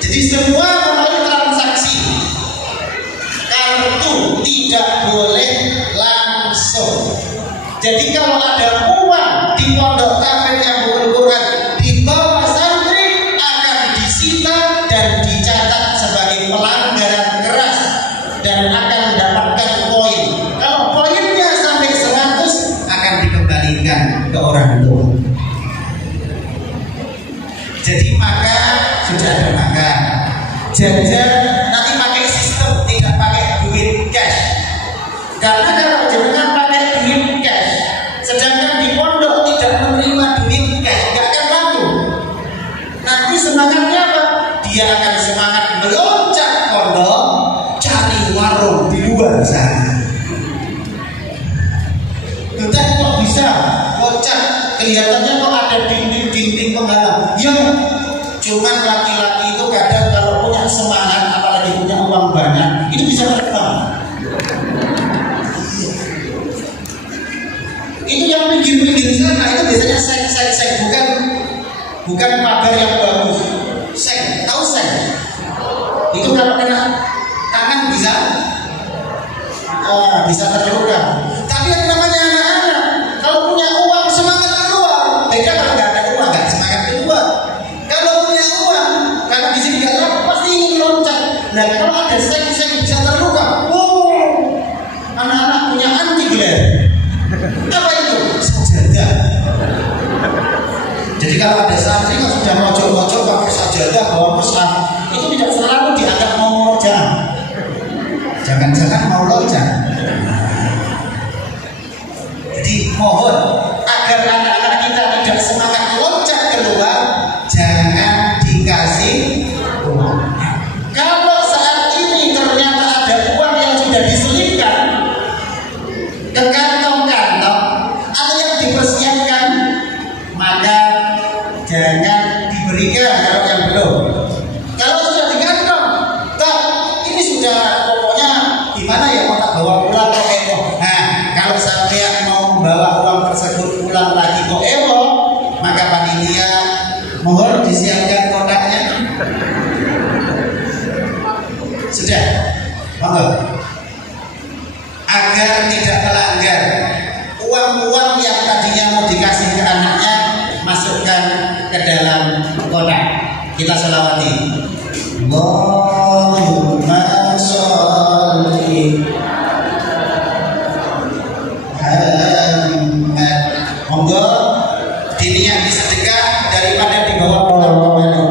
Jadi semua melalui transaksi, kartu tidak boleh langsung. Jadi kalau ada uang di pondok Tahfidz Jamul Quran di bawah santri akan disita dan dicatat sebagai pelanggaran keras dan akan mendapatkan poin. Kalau poinnya sampai 100 akan dikembalikan ke orang tua. Jadi maka sudah ada makan, jajan nanti pakai sistem, tidak pakai duit cash. Karena kalau jenengan pakai duit cash, sedangkan di pondok tidak menerima duit cash, nggak akan laku. Nanti semangatnya apa? Dia akan semangat meloncat pondok, cari warung di luar sana. Kita kok bisa loncat? Kelihatannya kok ada dinding-dinding penghalang. Ya, cuman laki-laki itu kadang kalau punya semangat, apalagi punya uang banyak, itu bisa terbang. Itu yang pinggir-pinggir sana itu biasanya seng, bukan pagar yang bagus. Seng, tahu seng? Itu kalau kena tangan bisa terluka. Tapi yang namanya anak-anak, kalau punya uang semangat keluar. Beda kalau nggak ada uang, nggak semangat keluar. Kalau punya uang, karena di sini nggak laku, pasti ingin loncat. Nah kalau ada seng bisa terluka. Anak-anak punya anti gelar. Apa itu? Sajadah. Jadi kalau ada santri yang sudah mojok-mojok pakai sajadah bawa pesan, itu tidak selalu dianggap mau loncat. Jangan-jangan mau loncat. Jadi mohon agar anak-anak kita tidak semangat loncat keluar, jangan dikasih uang. Kalau saat ini ternyata ada uang yang sudah diselipkan ke kantong-kantong atau yang dipersiapkan, maka jangan diberikan kalau yang belum. Kalau sudah di kantong, ini sudah pokoknya gimana ya, mau tak bawa pulang ke Ewo. Nah, kalau sampai mau membawa uang tersebut pulang lagi ke Ewo, maka panitia mohon disiapkan kotaknya. Sudah, monggo. Agar tidak melanggar, uang-uang yang tadinya mau dikasih ke anaknya masukkan ke dalam kotak. Kita selawati. Allahumma sholli Muhammad. Monggo diniat disedekah daripada dibawa pulang kembali.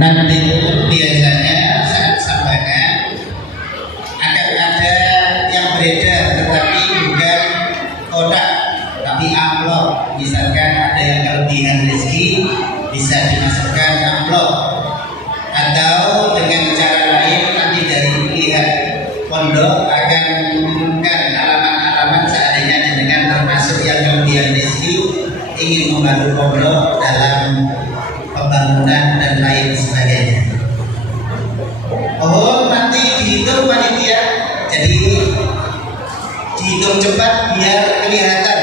Nanti biasanya saat sambangan akan ada yang beredar, tetapi bukan kotak, tapi amplop. Misalkan ada yang kelebihan rezeki, bisa dimasukkan amplop. Atau dengan cara lain, nanti dari pihak pondok akan mengumumkan alamat-alamat seandainya dengan termasuk yang kelebihan rezeki ingin membantu pondok dalam pembangunan dan lain sebagainya. Oh, nanti dihitung panitia, jadi dihitung cepat biar kelihatan.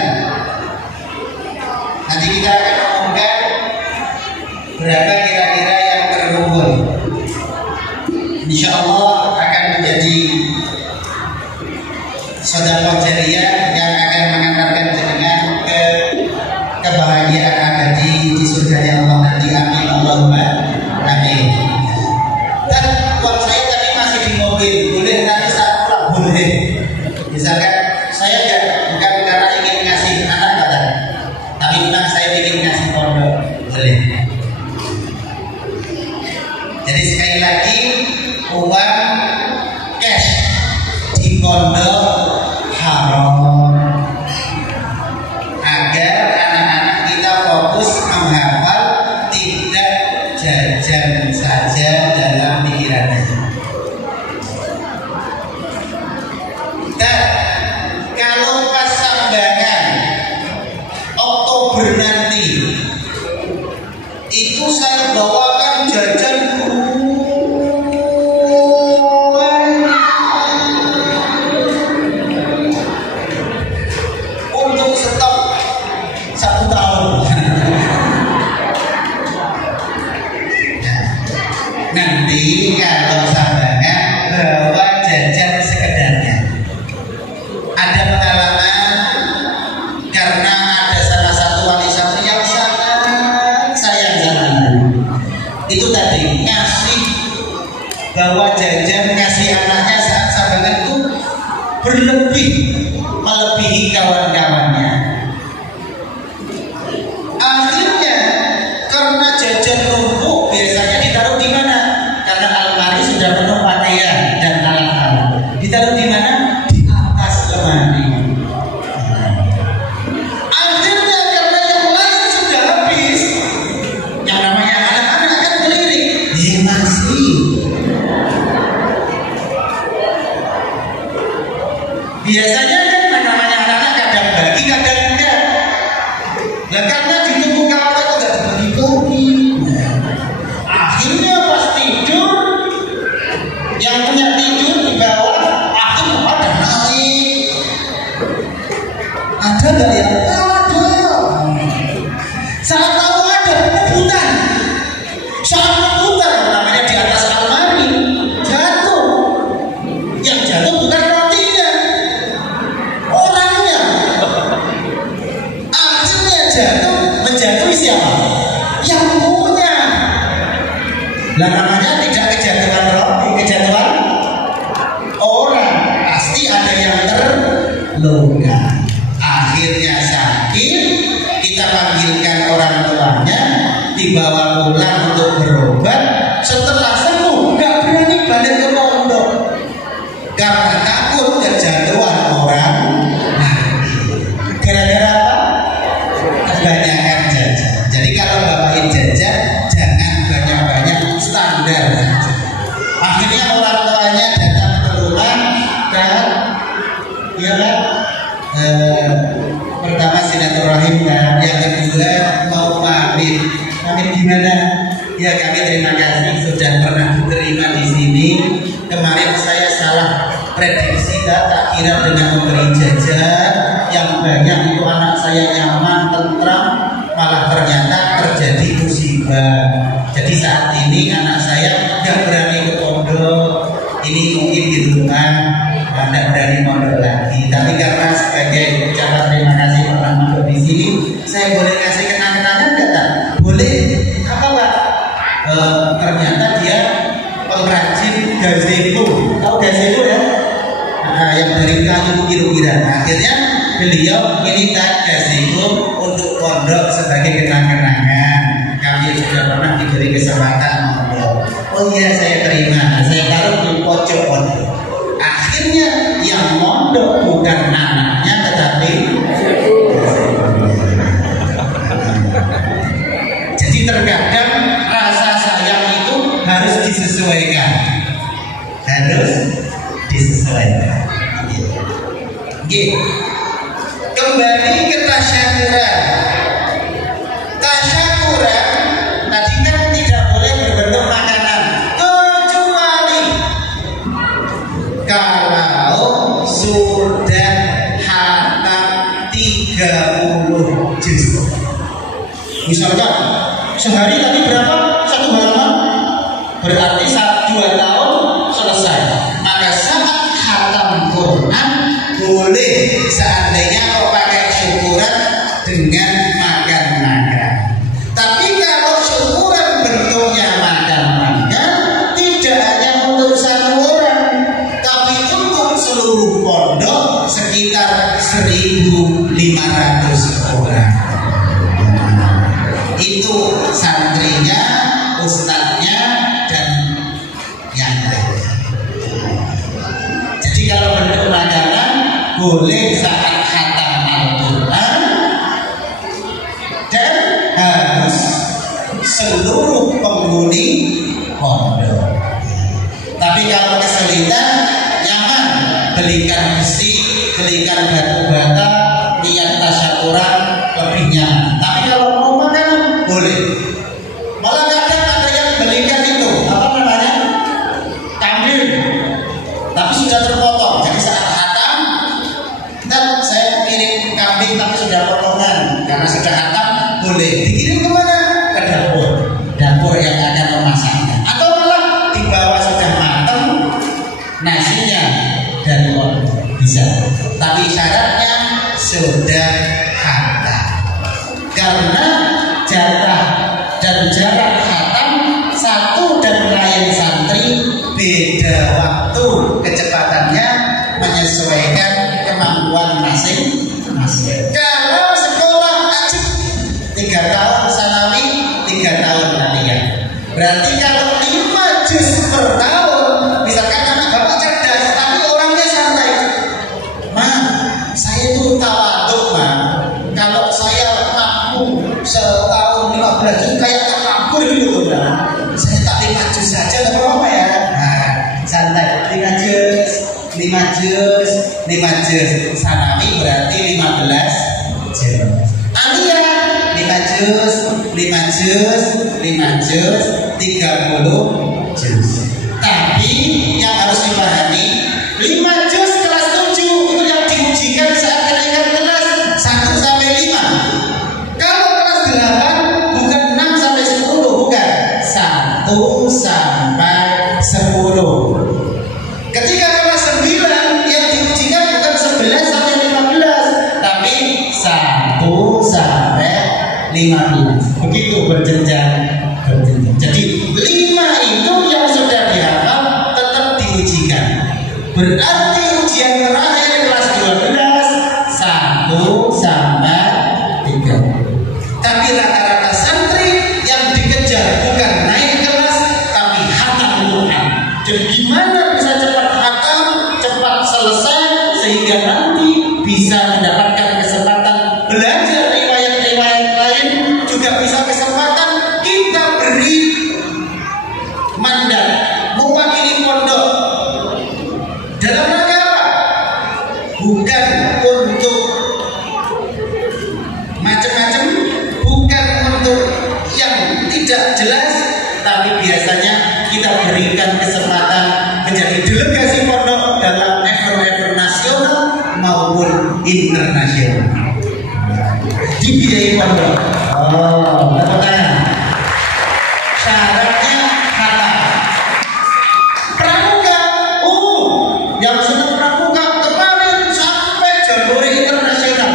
Nanti kita akan umumkan berapa kira-kira yang terkumpul. Insya Allah akan menjadi sedekah jariyah yang akan mengantarkan jenengan ke kebahagiaan abadi di surga. surganya Allah nanti. Amin Allahumma amin. Dan uang saya tadi masih di mobil, boleh nanti saat pulang boleh. Misalkan saya bukan karena ingin ngasih anak kata, tapi memang saya ingin ngasih pondok, boleh. Jadi sekali lagi, uang cash di pondok haram, agar anak-anak kita fokus menghafal, tidak jajan saja dalam pikirannya. Dan kalau pas sambangan Oktober nanti itu saya bawakan jajan untuk stok 1 tahun. Nanti kalau sambangan bawa jajan sekedarnya. Ada pengalaman karena ada salah satu wali santri yang sangat sayang sama ibu. Itu tadi ngasih bawa jajan, ngasih anaknya saat sambangan itu berlebih, melebihi kawan-kawannya. Akhirnya karena jajan numpuk, biasanya ditaruh di mana? Karena almari sudah penuh pakaian dan alat-alat. Ditaruh di mana? Di atas lemari. Akhirnya karena yang lain sudah habis, yang namanya anak-anak kan keliling, dia masih. Biasanya kan namanya anak-anak kadang bagi, kadang enggak. Dan karena ditunggu kawan kok nggak dibagi-bagi. Akhirnya pas tidur, yang punya tidur di bawah, akhirnya pada naik. Ada nggak ya? Ada. Saat tahu ada rebutan. Saat rebutan, namanya di atas almari, jatuh. Yang jatuh bukan rotinya, orangnya. Akhirnya jatuh, menjatuhi siapa? Yang punya. Lah namanya tidak kejatuhan roti, kejatuhan orang. Pasti ada yang terluka. Akhirnya sakit, kita panggilkan orang tuanya, dibawa pulang untuk berobat. Setelah sembuh, nggak berani balik ke pondok karena takut kejatuhan orang. Gara-gara apa? Kebanyakan jajan. Jadi kalau bawain jajan, jangan banyak-banyak, standar saja. Akhirnya orang tuanya datang ke rumah dan ya kan, pertama silaturahim dan yang kedua mau pamit. Pamit gimana? Ya kami terima kasih sudah pernah diterima di sini. Kemarin saya salah prediksi, tak kira dengan memberi jajan yang banyak itu anak saya nyaman, tentram, malah ternyata terjadi musibah. Jadi saat ini anak saya nggak berani ke pondok. Ini mungkin di rumah nggak berani pondok lagi. Tapi karena sebagai ucapan terima kasih pernah pondok di sini, saya boleh kasih kenang-kenangan nggak tak? Boleh. Apa Pak? Ternyata dia pengrajin gazebo. Tahu gazebo ya? Nah, yang dari kayu kira-kira. Akhirnya beliau minta gazebo untuk pondok sebagai kenang-kenangan. Kami sudah pernah diberi kesempatan pondok. Oh iya saya terima. Saya taruh di pojok pondok. Akhirnya yang mondok bukan anaknya tetapi jadi terkadang rasa sayang itu harus disesuaikan. Harus disesuaikan. Kembali ke tasyakuran. Tasyakuran tadi kan tidak boleh berbentuk makanan, kecuali kalau sudah hatam 30 juz. Misalkan sehari tadi berapa? 1 halaman. Berarti 2 tahun selesai. Maka saat hatam Quran boleh seandainya kau pakai syukuran dengan makan-makan. Tapi santrinya, ustadznya, dan yang lainnya. Jadi kalau bentuk makanan boleh saat khatam Al-Quran dan harus seluruh penghuni pondok. Tapi kalau kesulitan, nyaman, belikan besi, belikan batu bata, niat tasyakuran lebih nyaman. Tapi kalau mau makan boleh. Malah kadang ada yang belikan itu apa namanya, kambing, tapi sudah terpotong. Jadi saat khatam, saya kirim kambing tapi sudah potongan karena sudah khatam, boleh dikirim kemana? Ke dapur yang akan memasaknya. Atau malah dibawa sudah matang nasinya dan bisa. Tapi syaratnya sudah khatam. Karena jatah dan jarak khatam satu dan lain santri beda waktu kecepatannya menyesuaikan kemampuan masing-masing. Kalau sekolah ajib 3 tahun sanawi, 3 tahun latihan. Berarti kalau 5 juz per tahun, misalkan anak bapak cerdas tapi orangnya santai, Ma, saya itu tawaduk, Ma. Kalau saya mampu setahun 15 juz kayak terkabur gitu, Ma. Saya tak 5 juz saja, tak apa-apa ya. Nah, santai, 5 juz, 5 juz. Sanawi berarti 15 juz. Alia 5 juz, 30 juz. Tapi yang harus dipahami, 5 juz kelas 7 itu yang diujikan saat kenaikan kelas 1 sampai 5. Kalau kelas 8 bukan 6 sampai 10, bukan 1 sampai 10. Ketika kelas 9 yang diujikan bukan 11 sampai 15, tapi 1 sampai 15. Begitu berjenjang. Jadi 5 itu yang sudah dihafal tetap diujikan. Berarti ujian terakhir kelas 12 1 sampai 3. Tapi rata-rata santri yang dikejar bukan naik kelas tapi khatam Quran. Jadi gimana bisa cepat khatam, cepat selesai sehingga nanti bisa mendapatkan kesempatan belajar riwayat-riwayat lain, juga bisa kesempatan kita beri mandat mewakili pondok. Dalam rangka apa? Bukan untuk macam-macam, bukan untuk yang tidak jelas, tapi biasanya kita berikan kesempatan menjadi delegasi pondok dalam event-event nasional maupun internasional. Dibiayai pondok. Oh, tepuk tangan. Syaratnya khatam. Pramuka, yang senang pramuka kemarin sampai jalur internasional.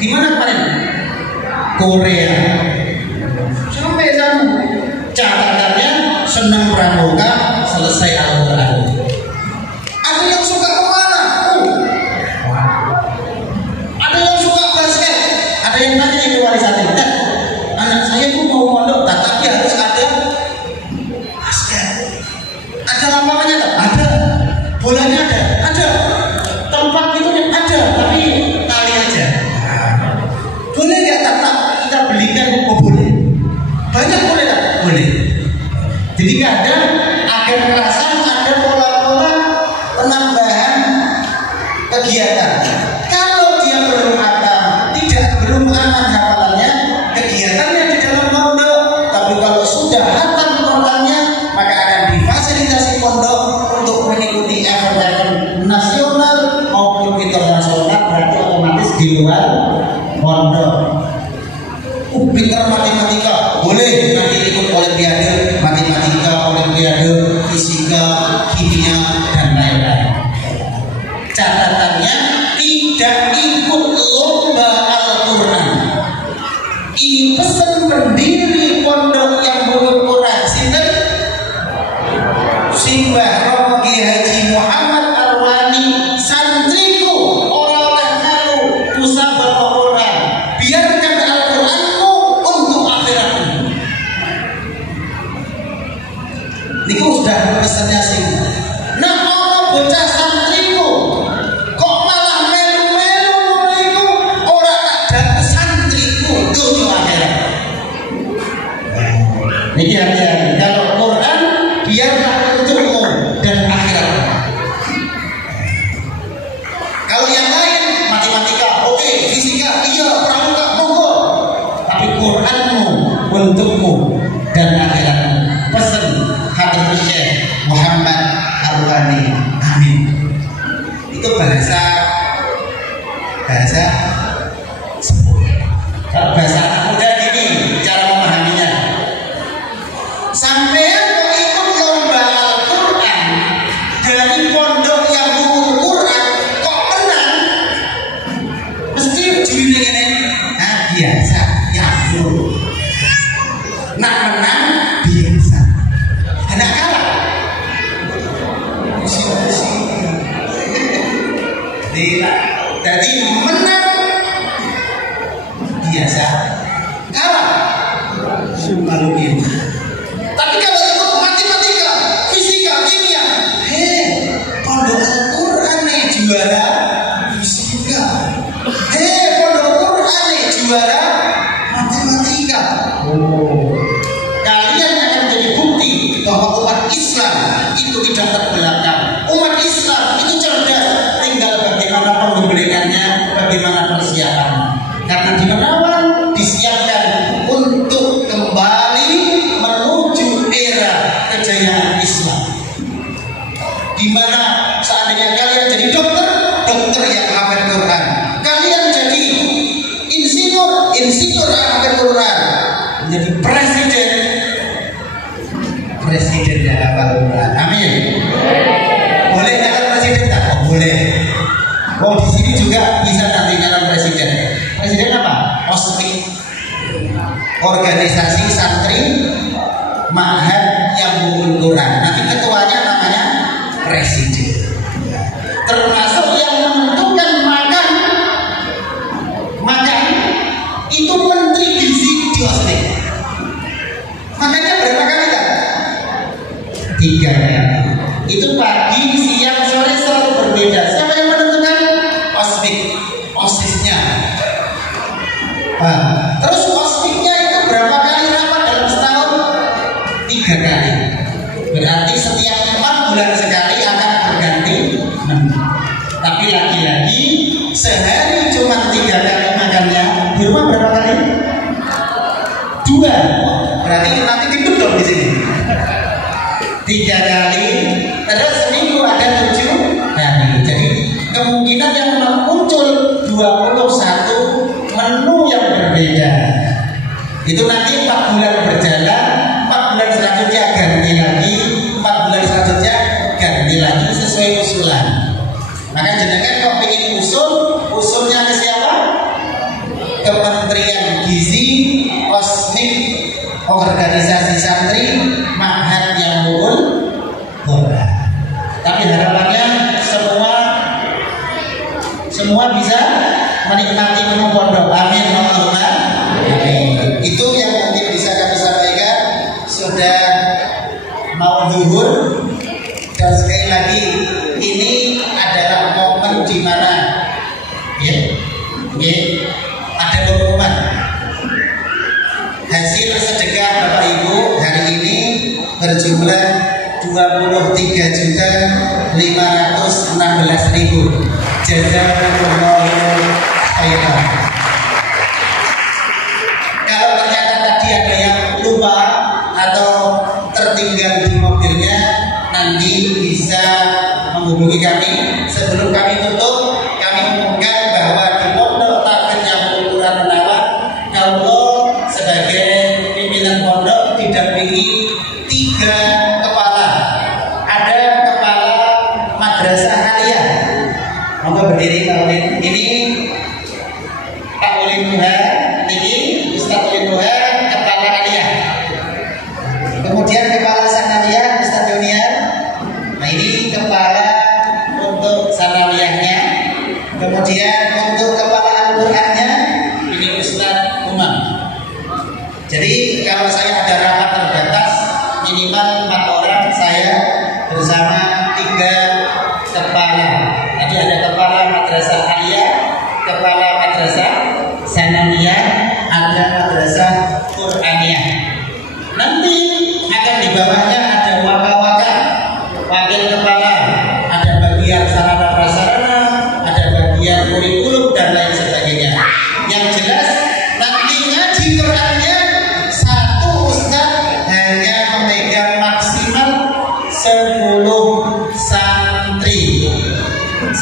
Di mana kemarin? Korea. Sampai sana. Catatannya senang pramuka, selesai Al-Quran. Ada yang suka kemana? Ada yang suka basket. Ada yang tanya ini warisan ini. Anak saya itu mau mondok, tapi harus ada basket. Ada lapangannya tak? Ada. Bolanya ada. Tempat itu ada, tapi tali aja. Boleh nggak tak kita belikan? Oh boleh. Banyak boleh tak? Boleh. Jadi kadang akhir merasa ada pola-pola penambahan kegiatan. Kalau dia belum khatam, belum aman hafalannya, kegiatannya di dalam pondok. Tapi kalau sudah khatam Qurannya, maka akan difasilitasi pondok untuk mengikuti event-event nasional maupun internasional. Berarti otomatis di luar pondok. Pinter matematika, boleh nanti ikut olimpiade matematika, olimpiade fisika, kimia, dan lain-lain. Catatannya tidak ikut lomba Al-Quran. pesannya sih. Nah, ana bocah santriku kok malah melu-melu niku ora tak dadi santriku dunya akhirat. Niki hati-hati. Kalau Quran biarlah untukmu dan akhirat. Kalau yang lain matematika, oke, fisika, iya, pramuka, monggo. Tapi Quranmu untukmu dan akhiratmu. Pesan Hadratus Syekh Muhammad Ar-Ruhani. Amin. Itu bahasa kalau bahasa anak muda gini cara memahaminya. Sampean kok ikut lomba Al-Quran dari pondok yang buku Quran kok menang, mesti judulnya ini biasa ya bro. Nak menang biasa, nak kalah tidak. Jadi menang biasa, kalah mungkin. Tapi kalau ikut matematika, fisika, kimia, pondok Al-Quran nih juara fisika, pondok Quran nih juara matematika. Kalian akan jadi bukti bahwa umat Islam itu tidak terbelakang. Umat Islam itu cerdas, tinggal bagaimana pengembaliannya, bagaimana persiapannya. Karena di Menawan disiapkan untuk kembali menuju era kejayaan Islam, di mana seandainya kalian jadi dokter yang hafal Quran, kalian jadi insinyur hafal Quran, menjadi presiden yang hafal Quran. Amin. Boleh nyalon presiden tak? Oh, boleh. Oh, di sini juga bisa nanti nyalon presiden. Presiden apa? OSMIK, organisasi santri Ma'had yang Mu'ul Quran. Nanti ketuanya namanya presiden. Termasuk yang menentukan makan itu menteri gizi di OSMIK. Makannya berapa kali tak? 3 kali. Itu pagi, siang, sore selalu berbeda. Siapa yang menentukan? OSMIK, OSISnya. Terus OSMIK-nya itu berapa kali rapat dalam setahun? 3 kali. Berarti setiap 4 bulan sekali akan berganti menu. Tapi lagi-lagi sehari cuma 3 kali makannya. Di rumah berapa kali? 2. Berarti nanti gendut dong di sini. 3 kali. Terus seminggu ada 7 hari. Jadi kemungkinan yang muncul 21 menu yang berbeda. Itu nanti 4 bulan berjalan, 4 bulan selanjutnya ganti lagi, 4 bulan selanjutnya ganti lagi sesuai usulan. Maka jenengan kok pengen usulnya ke siapa? Kementerian Gizi, OSMIK, organisasi santri, Ma'had yang Mu'ul Quran. Tapi harapannya semua bisa menikmati menu pondok. Amin. Amin. Itu yang mungkin bisa kami sampaikan. Sudah mau zuhur, dan sekali lagi ini adalah momen di mana ada pengumuman hasil sedekah Bapak Ibu hari ini berjumlah 23.516.000. Jazakumullahu khairan. Kalau ternyata tadi ada yang lupa atau tertinggal di mobilnya, nanti bisa menghubungi kami. Sebelum kami tutup, kami umumkan bahwa di Pondok Takfir yang Mu'ul Quran Menawan, Allah sebagai pimpinan pondok didampingi 3 kepala. Ada kepala madrasah aliyah. Monggo berdiri Pak Ulin. Ini Pak Ulin Nuha, ini Ustaz Ulin Nuha, kepala aliyah. Kemudian kepala sanawiyah Ustaz Junior. Nah, ini kepala untuk sanawiyahnya. Kemudian untuk kepala Al-Qur'annya ini Ustaz Umam. Jadi kalau saya ada rapat terbatas minimal 4 orang, saya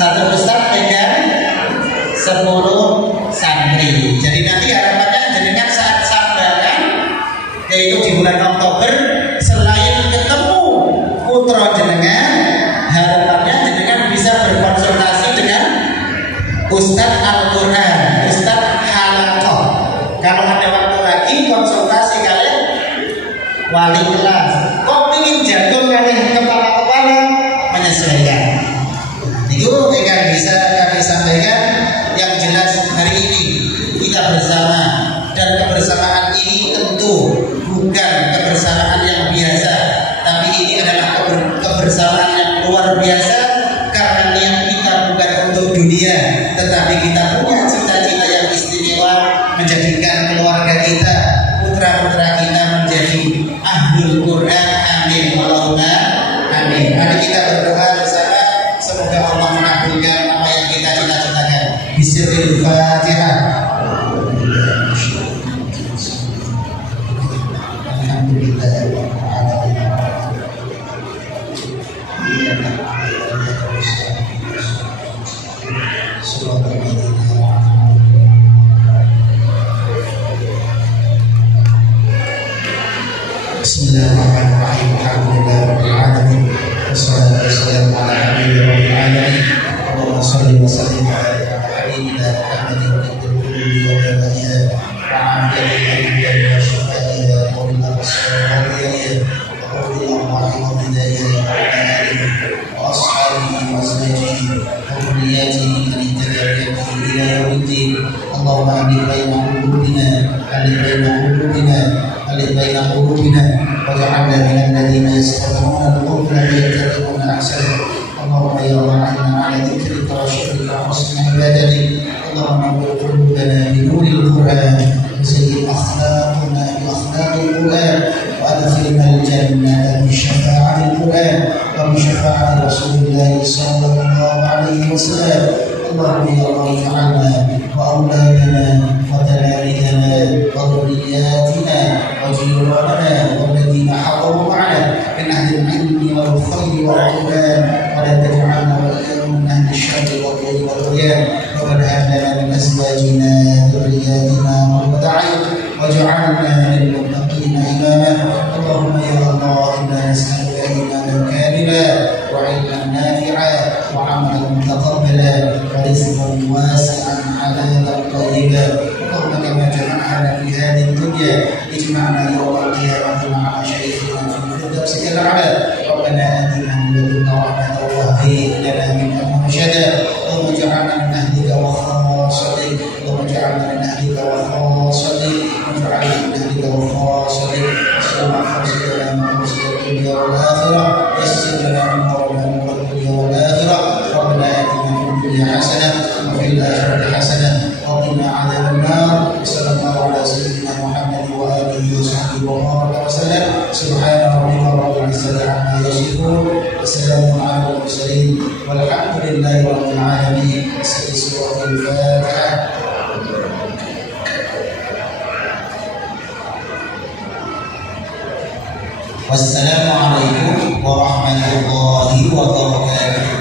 Satu ustaz pegang 10 santri. Jadi nanti harapannya jenengan saat sambangan yaitu di bulan Oktober, selain ketemu putra jenengan, harapannya jenengan bisa berkonsultasi dengan Ustadz Al-Quran, Ustadz Halaqah. Kalau ada waktu lagi konsultasi kalian wali kelas. Kok ingin jagung kalian kepala-kepala menyesuaikan. Itu yang bisa kami sampaikan. Yang jelas hari ini kita bersama, dan kebersamaan ini tentu bukan kebersamaan yang biasa, tapi ini adalah kebersamaan yang luar biasa karena niat kita bukan untuk dunia, tetapi kita punya cita-cita yang istimewa menjadikan keluarga kita, putra-putra kita menjadi ahlul Quran. Amin Allahumma amin. Mari kita berdoa bersama, semoga Allah mengabulkan apa yang kita cita-citakan. Bismillahirrahmanirrahim. Fatihah. Bismillahirrahmanirrahim. Alhamdulillahirabbil alamin. Wassalatu wassalamu ala habibir rabbil alamin. Allahumma shalli wa sallim ala habibina Muhammadin wa qulubi wa abadiha wa amdalihi wa shafaiha wa min as-salihina wa qulillahu wa bidayhi wa ashabihi wa azwajihi wa dhurriyyatihi an tabi'atuhu ila yaumiddin. Allahumma alif baina qulubina, alif baina qulubina, alif baina qulubina waj'alna minal ladzina yastami'una al-qawla fayattabi'una ahsana. Allahumma ya Allah, inna ala dzikrika wa syukrika wa husni ibadatik. Allahumma nawwir qulubana bi nuril Qur'an wa zayyid akhlaqana bi akhlaqil Qur'an wa adkhilna al-jannata bi syafa'atil Qur'an wa bi syafa'ati Rasulillah sallallahu alaihi wasallam. Allahumma ya Allah, ij'alna wa auladana wa talamidana wa dhurriyyatina wa jiranana walladhina hadaru ma'ana min ahli al-'ilmi wal khayri wal 'ilman wa la taj'alna wa iyyahum min ahli asy-syarri wal dhulli wal 'udyan. Rabbana hab lana min azwajina dhurriyyatina qurrata 'ayun waj'alna lil muttaqina imama. Allahumma ya Allah, inna nas'aluka imanan kamila wa 'ilman nafi'a wa 'amalan mutaqabbala wa rizqan wasi'an halalan tayyiban. Allahumma kama jama'na fi hadhihi dunya ijma'na yawmal qiyamati ma'a masyayikhina fi firdausil a'la. Rabbana atina min ladunka rahmatan wa hayyi' lana min amrina rashada. Allahumma ij'alna min ahlika wa khassatik. Allahumma ij'alna min ahlika wa khassatik. Ij'alna min ahlika wa khassatik. Assalamu alaikum warahmatullahi wabarakatuh. Yassir lana umurana wa dunya wal akhirah. Rabbana atina fid dunya hasanah wa fil akhirati hasanah wa qina 'adzaban nar. Sallallahu ala sayyidina Muhammad wa alihi wa sahbihi wa baraka wa sallam. Subhana rabbika rabbil izzati amma yasifun wa salamun 'alal mursalin walhamdulillahi rabbil alamin. Suratul Fatihah. Wassalamualaikum warahmatullahi wabarakatuh.